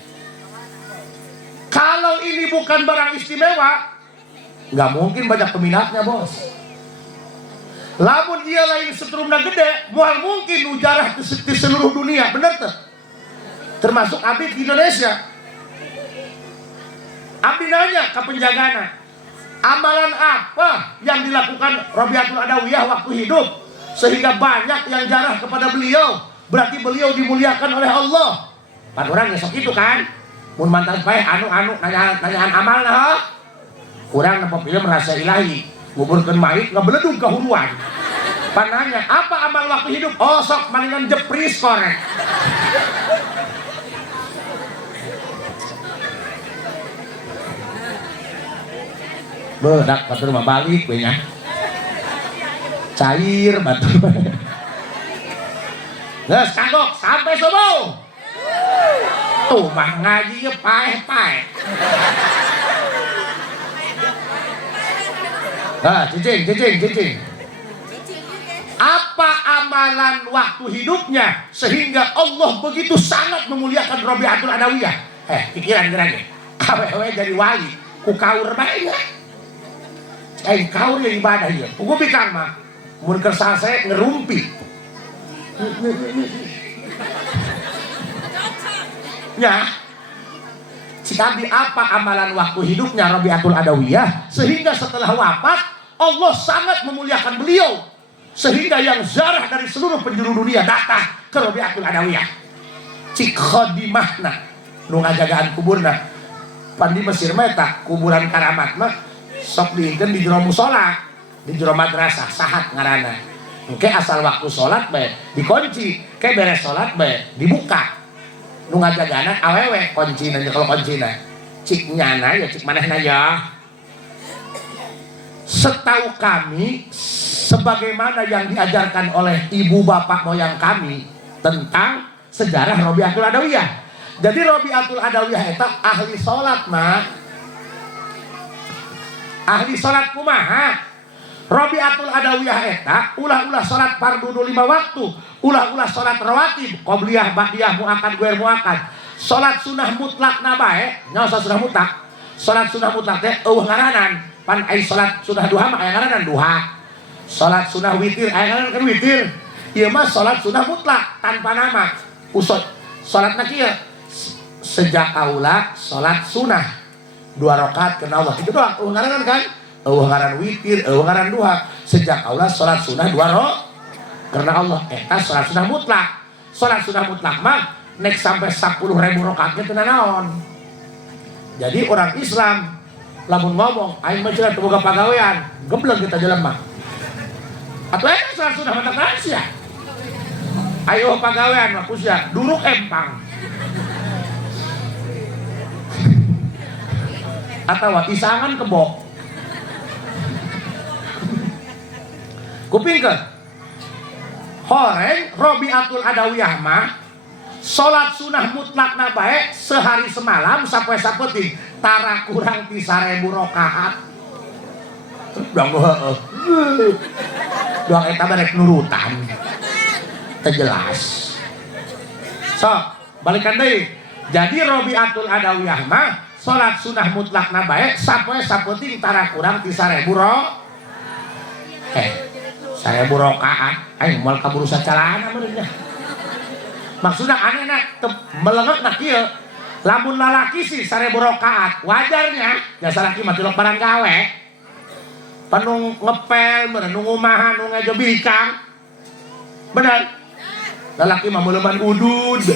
Kalau ini bukan barang istimewa, nggak mungkin banyak peminatnya, Bos. Lamun dia lain setrumna gede, mual mungkin nujarah di seluruh dunia, bener tuh? Termasuk abdi di Indonesia. Abdi nanya ke penjagana, amalan apa yang dilakukan Robiatul Adawiyah waktu hidup sehingga banyak yang jarah kepada beliau? Berarti beliau dimuliakan oleh Allah. Pan orang esok itu kan, mun mantan bae anu nanyaan amal nah. Urang nepop ieu merasa ilahi, nguburkeun mayit ngabeledug ka huruan. Pan nanya, apa amal waktu hidup? Oh sok malingan jepris korek. Bedak batur mah balik we nya. Cair batur. Geus kagok sampai subuh. Tuh mah ngaji ye paeh-paeh. Cicing. Apa amalan waktu hidupnya sehingga Allah begitu sangat memuliakan Robiatul Adawiyah? Pikiran gerane. Awewe jadi wali, ku kaur bae nya. Kaur yang ibadah ieu. Ku pikir mah mun keur sase ngerumpi. Ya, Cikabi apa amalan waktu hidupnya Robiatul Adawiyah sehingga setelah wafat Allah sangat memuliakan beliau sehingga yang zarah dari seluruh penjuru dunia datang ke Robiatul Adawiyah. Cik khodimahna nu ngajagaan kuburna pan di Mesir mah eta kuburan karamat mah sok diingkeun di jero mushola, di jero madrasah sahat ngaranna. Engke asal waktu salat bae dikunci, ke beres salat bae dibuka. Nu ngajaganan awewe kuncina kalau kuncina cik nyana ya cik manehna ya. Setahu kami sebagaimana yang diajarkan oleh ibu bapak moyang kami tentang sejarah Robiatul Adawiyah. Jadi Robiatul Adawiyah eta ahli salat mah. Ahli salat kumaha? Robiatul Adawiyah eta ulah-ulah salat fardu 5 waktu, ulah-ulah salat rawatib, qobliyah, ba'diyah, muakkad, guer muakkad. Salat sunah mutlak na bae, nyawa sunah mutlak. Salat sunah mutlak teh eueuh ngaranan. Pan ai salat sunah duha mah aya ngaranan duha. Salat sunah witir aya ngaranan kan witir. Ieu mah salat sunah mutlak tanpa nama. Usut salatna kieu sejak aula salat sunah 2 rakaat kana Allah. Itu doang eueuh ngaranan kan? Eueuh ngaran witir, eueuh ngaran duha. Sejak aula salat sunah 2 rakaat karena Allah eta salat sunah mutlak. Salat sunah mutlak mah nek sampai 10.000 rakaat teh naon. Jadi orang Islam lamun ngomong aing mah cenah teu boga pagawean, gebleng kita jelema. Atuh eta salat sunah mata rahasia. Ayo pagawean mah kusia duruk empang. Atawa isangan kebok. Kupingkeun. Horeng Robiatul Adawiyah mah salat sunah mutlakna bae sehari semalam sapoe sapeting tara kurang ti 1000 rakaat. Dang heueuh. Doang eta barek nurutan. Teu jelas. Sok balikan deui. Jadi Robiatul Adawiyah mah salat sunah mutlakna bae sapoe saputing tara kurang ti 1000 1000 rakaat aing moal kaburu sacalana meureun. Maksudna anehna melengekna kieu. Lamun lalaki sih 1000 rakaat wajarnya jasa laki mah tilok barang gawe. Panu ngepel meureun nu ngumaha nu ngajobikang. Bener. Lalaki mah meuleman udud.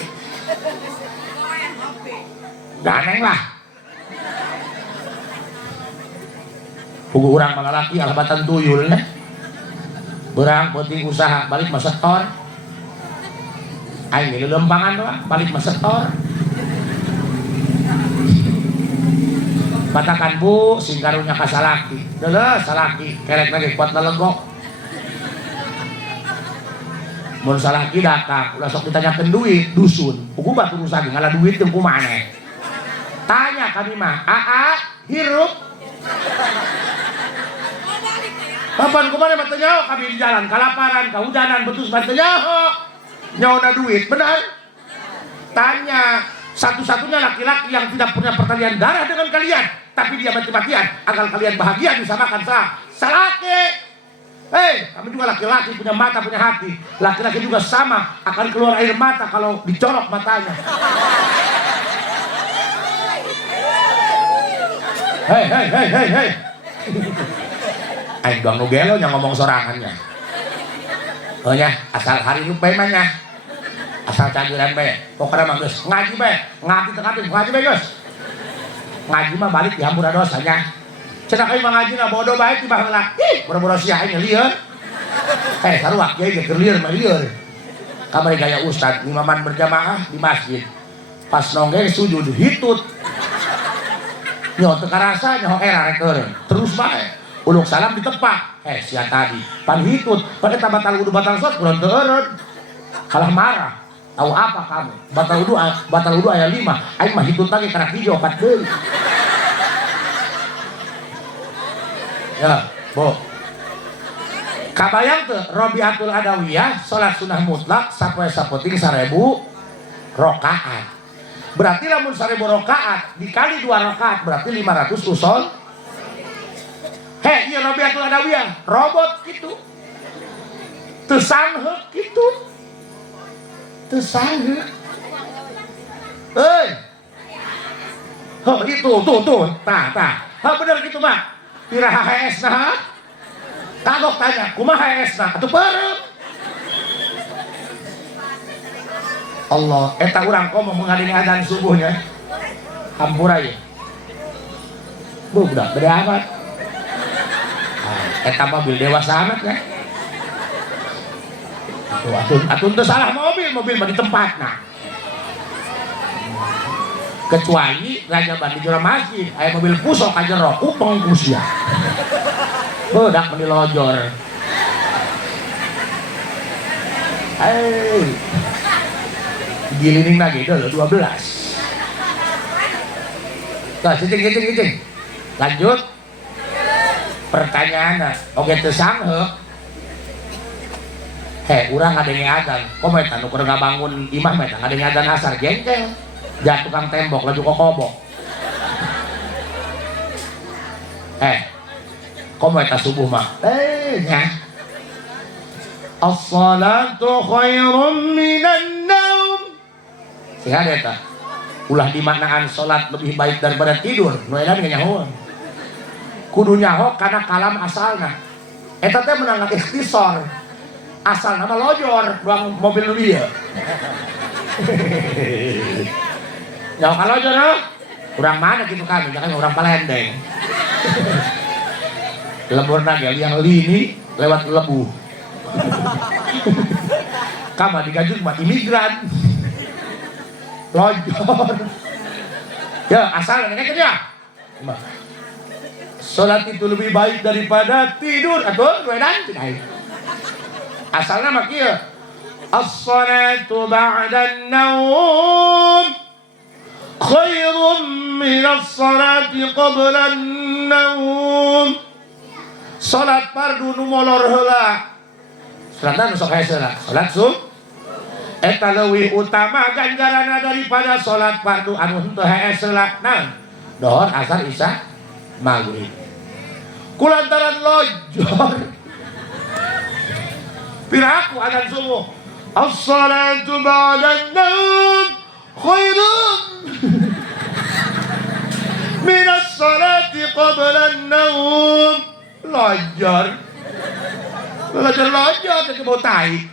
Ganeng lah. Pugu urang mah lalaki alabatan tuyul nya. Berang penting usaha balik mah setor. Aing ini lempangan doang balik mah setor. Batakan bu, singkarunya ka salaki. Deuleuh salaki, kelek lagi kuat lelegok. Mun salaki datang, ulah sok ditanyakeun duit, dusun. Pugu batu rusak ngala duit teu kumaneh. Tanya kami mah, "Aa, hirup?" Papan kumaneh mah teu nyaho kami di jalan, kalaparan, kahujanan, betus mah teu nyaho. Nyaona duit, benar? Tanya, satu-satunya laki-laki yang tidak punya pertalian darah dengan kalian, tapi dia mati-matian agar kalian bahagia disamakan salaki. Hei, kami juga laki-laki punya mata, punya hati. Laki-laki juga sama akan keluar air mata kalau dicolok matanya. Hei. Aing doang nu gelo nya ngomong sorangannya. Oh nya, asal hari nu bae mah nya. Asal cagiran bae. Pokoknya mah geus ngaji bae. Ngaji bae geus. Ngaji mah balik dihampura dosanya. Cenah aing mah ngajina bodoh bae ti baheula. Ih, boro-boro sia aing lieur. Sarua kieu ge keur lieur mah lieur. Kamari gaya ustad imaman berjamaah di masjid. Pas nonggeng sujud hitut. Nyo teu karasa nyo era rek eureun. Terus bae. Uluk salam ditepak. Sia tadi pan hitut, pan eta batal wudu batal salat kurang teu eureun. Kalah marah. Tahu apa kamu? Batal wudu aya 5. Aing mah hitut lagi kana hijau 4 deui. Ya, Bo. Kabayang teu Robiatul Adawiyah salat sunah mutlak sapoe sapoting 1000 rakaat. Berarti lamun 1000 rakaat dikali 2 rakaat berarti 500 usul. Iya Robiatul Adawiyah robot gitu. Teu sangheuk gitu. Teu sangheuk. Itu tuh. Tah. Bener gitu mah. Iraha HS nah. Kagok tanya, kumaha HS nah? Atuh bareng. Allah, eta urang komo mengadenge adzan subuhnya. Hampura ye. Budak beda amat. Eta mobil dewasa amat ya. Atun teu salah mobil mah di tempatna. Kecuali Raja Bandi Jura Masjid aya mobil pusok ka jero upeng kusia. Budak meni lojor. Gilining lagi dulu 12. Tah cicing. Lanjut. Pertanyaanna, oge teu sangheuk. Urang ngadenge adzan. Komo eta nu keur ngabangun imah mah eta ngadenge adzan asar jengkel. Jah tukang tembok laju kokobok. Komo eta subuh mah. Nya. As-salatu khairum minan naum. Siha eta. Ulah dimaknaan salat lebih baik daripada tidur. Nu edan ge nyahoan. Kudu nyaho karena kalam asalna. Eta teh meunang ikhtisar. Asalna mah lojor, doang mobil lieu. Nyaho ka lojor noh. Urang mana kitu kami, jangan urang Palembang. Lemburna ge yang lini lewat lebuh. Kama digajut mah imigran. Lojor. Ya, asalna ngene ya. Salat itu lebih baik daripada tidur. Atuh, wedan cai. Asalna mah kieu. As-salatu ba'da an-naum khairun min as-salati qabla an-naum. Salat fardu nu molor heula. Salat nu sok hae salat. Salat eta leuwih utama ganjarana daripada salat fardu anu henteu hees heula naon dohor asar isya maghrib kulantaran lojor piraku adzan subuh as-salatu ba'dan naum khairun minas salati qablan naum lojor ke bau tai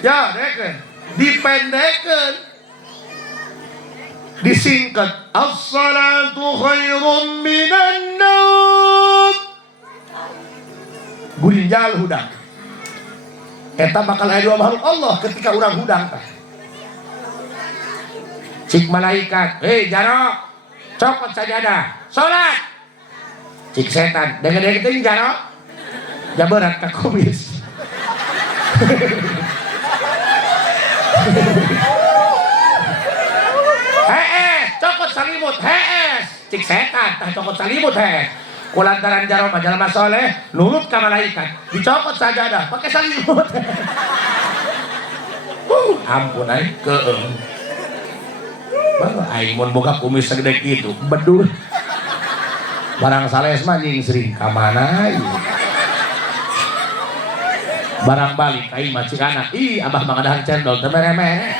ya deken dipendekkan disingkat as-salatu khairum minan naum gurinjal hudang eta bakal aya dua makhluk Allah ketika urang hudang tah cik malaikat jarok cokot sajadah salat cik setan dengan itu jarok jabarat ka kumis cokot salimut cik setan tah cokot salimut kulantaran jaro mah jalma soleh nurut ka malaikat dicokot sajadah pakai salimut ampun aing keung baru aing mun boga kumis segede kitu bedul barang sales mah nying sering ka mana barang balik aing mah cik anak abah mah ngadahan cendol teu mere-mere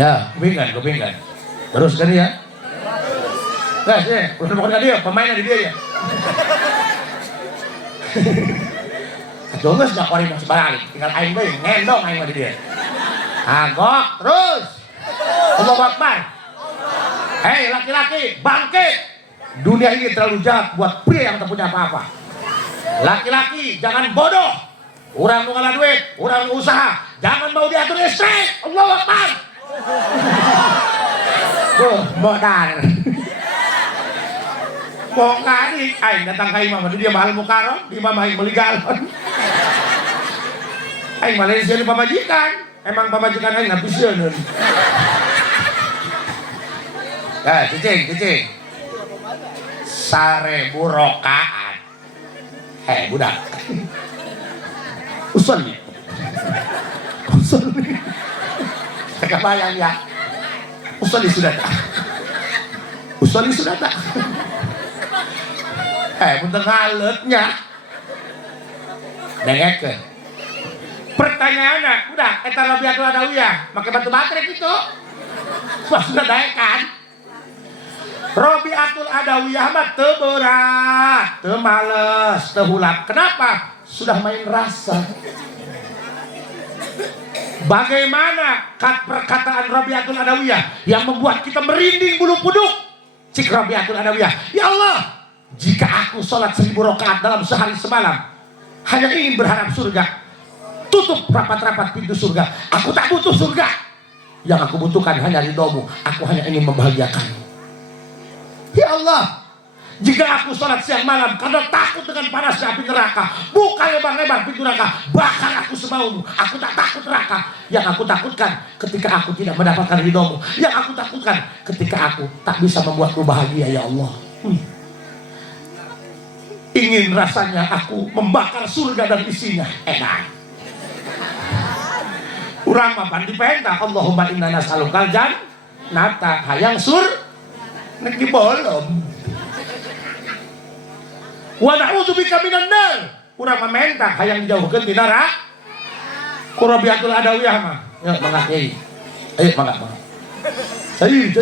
ya kupingan terus kan ya guys udah bukan dia pemainnya di dia ya Jonas gak kori masih balik tinggal aing bae ngendong aing mah di dia agok terus Allahu Akbar hei laki-laki bangkit dunia ini terlalu jahat buat pria yang tak punya apa-apa laki-laki jangan bodoh urang nu ngalah duit urang nu usaha jangan mau diatur istri Allahu Akbar modal kok ngadik aing datang ka imam dia mahal mukarom di imam aing beli galon aing Malaysia di pamajikan emang pamajikan aing ngapisieun cicing 1000 rakaat budak usul kebayang ya usul sudah tak bentar ngaletnya dengekeun pertanyaanna udah eta Rabiatul Adawiyah make batu baterai gitu wah sudah daekan Rabiatul Adawiyah mah teu berat teu males teu hulap kenapa sudah main rasa bagaimana perkataan Rabiatul Adawiyah yang membuat kita merinding bulu kuduk cik Rabiatul Adawiyah ya Allah jika aku sholat 1000 rakaat dalam sehari semalam hanya ingin berharap surga tutup rapat-rapat pintu surga aku tak butuh surga yang aku butuhkan hanya ridhomu aku hanya ingin membahagiakanmu ya Allah jika aku sholat siang malam karena takut dengan panasnya api neraka buka lebar-lebar pintu neraka bakar aku semaumu aku tak takut neraka yang aku takutkan ketika aku tidak mendapatkan ridhomu yang aku takutkan ketika aku tak bisa membuatmu bahagia ya Allah ingin rasanya aku membakar surga dan isinya enak urang mah pandi penta Allahumma inna nas'alukal jannata hayang sur nek dibolom wa na'udzubika minan nar urang mah menta hayang dijauhkeun ti neraka ku Rabiatul Adawiyah mah ya mangga kiai ayo mangga cair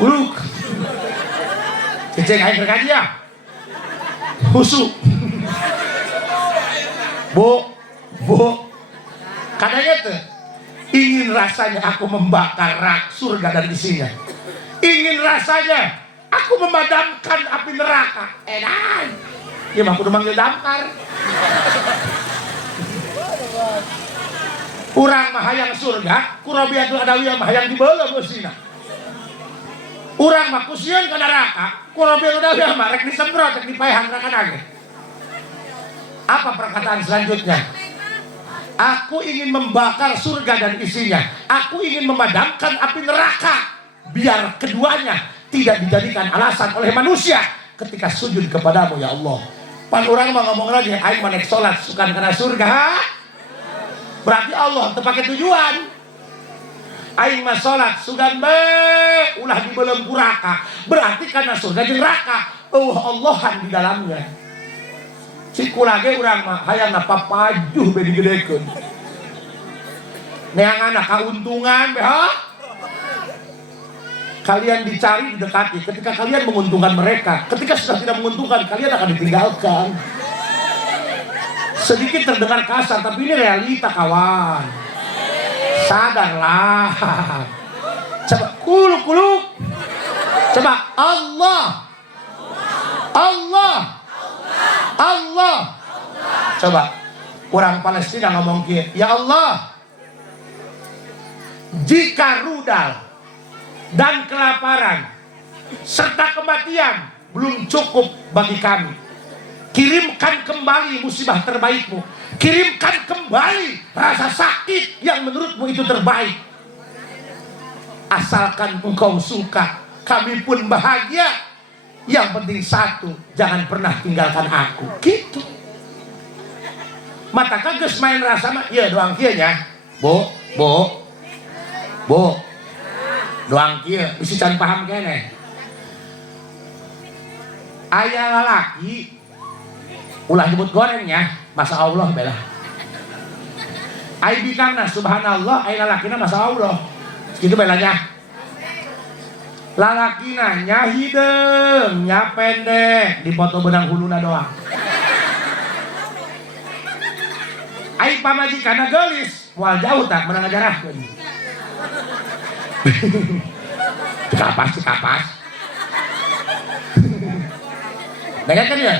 Kuluk cicing aing berkaji ya husuk bu katanya tuh ingin rasanya aku membakar surga dan isinya ingin rasanya aku memadamkan api neraka edan ya mah kudu manggil damkar urang mah hayang surga ku Rabiatul Adawiyah mah hayang dibeula beusina urang mah kusieun ka neraka ku Rabiatul Adawiyah mah rek disemprot rek dipaehan neraka nage apa perkataan selanjutnya Aku ingin membakar surga dan isinya. Aku ingin memadamkan api neraka. Biar keduanya tidak dijadikan alasan oleh manusia ketika sujud kepadamu ya Allah. Pan orang mau ngomong lagi, aing manek sholat sukan karena surga. Ha? Berarti Allah terpakai tujuan. Aing mah sholat sugan be ulah di belum kuraka. Berarti karena surga jeung neraka. Allahan di dalamnya. Cikulage urang mah hayang papajuh be digedekeun. Neanganna kauntungan be ha? Kalian dicari, didekati. Ketika kalian menguntungkan mereka, ketika sudah tidak menguntungkan, kalian akan ditinggalkan. Sedikit terdengar kasar, tapi ini realita kawan. Sadarlah. Coba kuluk. Coba Allah. Coba orang Palestina ngomong kieu, ya Allah, jika rudal dan kelaparan serta kematian belum cukup bagi kami, kirimkan kembali musibah terbaikmu, kirimkan kembali rasa sakit yang menurutmu itu terbaik, asalkan engkau suka, kami pun bahagia. Yang penting satu, jangan pernah tinggalkan aku. Gitu. Mata kages main rasa mah, ya doang kieu nya. Bu. Doang kieu, bisa can paham kene. Aya lalaki ulah nyebut gorengnya, masa Allah bela. Ai bikangna subhanallah, ai lalakina masa Allah. Gitu belanya. Lalakina nya hideung, nya pendek, dipoto benang huluna doang. Ai pamajikanna geulis, moal jauh tak menang ajarahkeun. Kapas. Dengarkan ya.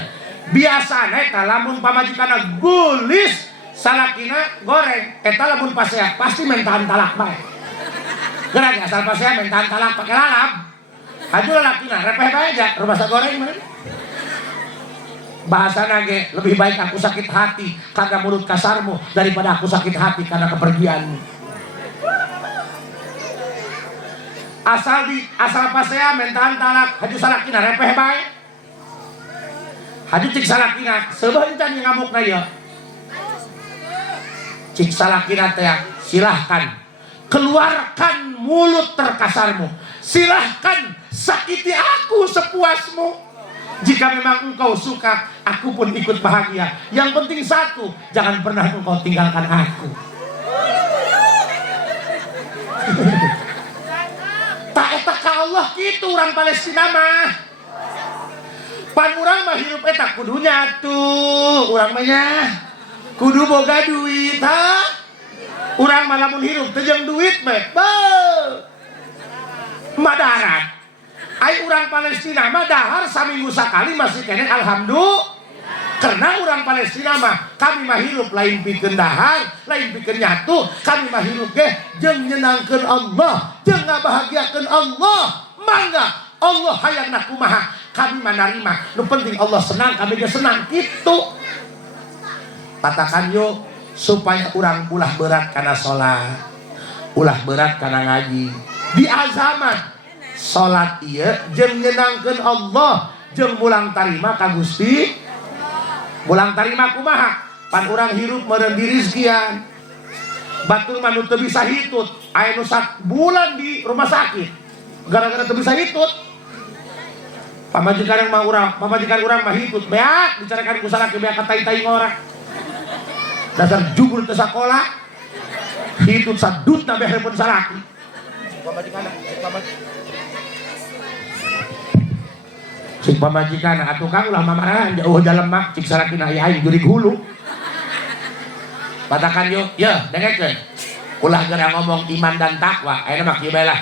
Biasana eta lamun pamajikanna gulis, salakina goreng, eta lamun pasea pasti mentahan talak bae. Gerak asal pasea mentahan talak pakai lalap. Aju lalakina repeh bae aja rumah sagoreng mah. Bahasana ge lebih baik aku sakit hati karena mulut kasarmu daripada aku sakit hati karena kepergianmu. Asal pasea mentahan talak haju salakina repeh bae. Haju cik salakina seubeuh encan yang ngamukna ieu. Cik salakina teh silahkan keluarkan mulut terkasarmu. Silahkan sakiti aku sepuasmu. Jika memang engkau suka, aku pun ikut bahagia. Yang penting satu, jangan pernah engkau tinggalkan aku. Tak eta ka Allah kitu orang Palestina mah. Pan urang mah hirup eta kudu nyatu. Urang mah nya kudu boga duit ha. Urang mah lamun hirup teu jeung duit mah. Madarat. Ai urang Palestina mah dahar saminggu sakali masih kene alhamdulillah. Karena urang Palestina mah kami mah hirup lain pikeun dahar, lain pikeun nyatu, kami mah hirup ge jeung nyenangkeun Allah, jeung ngabahagiakeun Allah. Mangga Allah hayangna kumaha kami mah narima. Nu penting Allah senang, kami ge senang kitu. Katakan yuk supaya urang ulah berat kana salat, ulah berat kana ngaji. Di azaman salat ieu jeung nyenangkeun Allah, jeung mulang tarima ka Gusti. Mulang tarima kumaha? Pan urang hirup meureun di rizkian. Batur mah nu teu bisa hitut, aya nu bulan di rumah sakit. Gara-gara teu bisa hitut. Pamajikan urang mah hitut, beak bicarakan ku salaki beak katai-tai ngora. Dasar jubur teu sakola. Hitut sadutna beherepun salaki. Cik pamajikan atuh kang ulah mamarahan jauh dalam mak cik salakina aya aing jurig hulu. Katakan yuk, ya dengekeun. Ulah geura ngomong iman dan takwa, ayeuna mah kieu bae lah.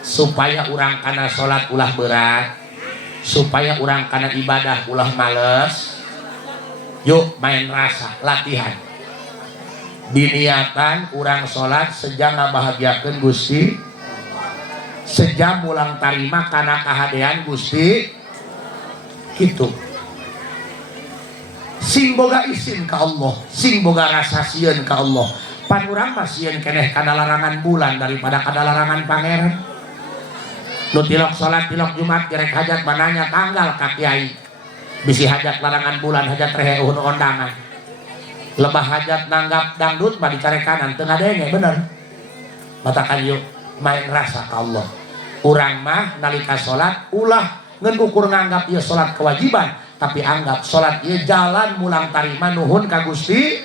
Supaya urang kana salat ulah berat, supaya urang kana ibadah ulah males. Yuk main rasa, latihan. Diniatan urang salat sejam ngabahagiakeun Gusti. Sejam mulang tarima kana kahadean Gusti. Gitu. sing boga isin ka Allah, sing boga rasa sieun ka Allah. Pan urang mah sieun keneh kana larangan bulan daripada kana larangan pangeran. Nu tilok salat tilok Jumat gerek hajat mananya tanggal ka kiai. Bisi hajat larangan bulan hajat rehe uhun kondangan. Lebah hajat nanggap dangdut mah dicare kanan teu ngadenge bener. Batakan yuk main rasa ka Allah. Urang mah nalika salat ulah ngeun ukur nganggap ieu salat kewajiban, tapi anggap salat ieu jalan mulang tarima nuhun ka Gusti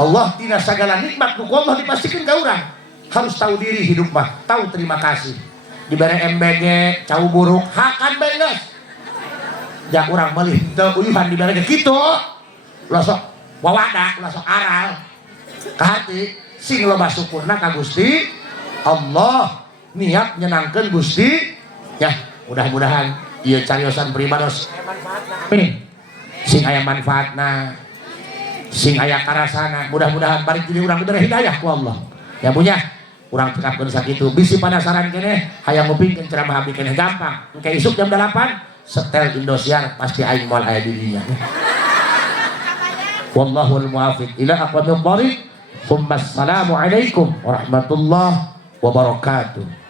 Allah tina sagala nikmat nu Allah dipastikeun ka urang. Harus tahu diri hidup mah, tahu terima kasih. Dibere MBG cau buruk hakan benes. Jak urang meulih teu uyuhan dibere kitu. Losok wawada, losok aral. Ka hati sing loba syukurna ka Gusti Allah. Niat nyenangkeun Gusti. Ya, mudah-mudahan ieu cariosan primados sing aya manfaatna, sing aya karasana. Mudah-mudahan bari jadi urang diberi hidayah ku Allah. Ya punya urang tekapkeun sakitu. Bisi penasaran keneh hayang ngupingkeun ceramah abdi keneh gampang. Engke isuk jam 8 setel Indosiar pasti aing moal aya di dinya. Wallahul muwaffiq ila aqwamit thoriq. Assalamu alaikum warahmatullahi wabarakatuh.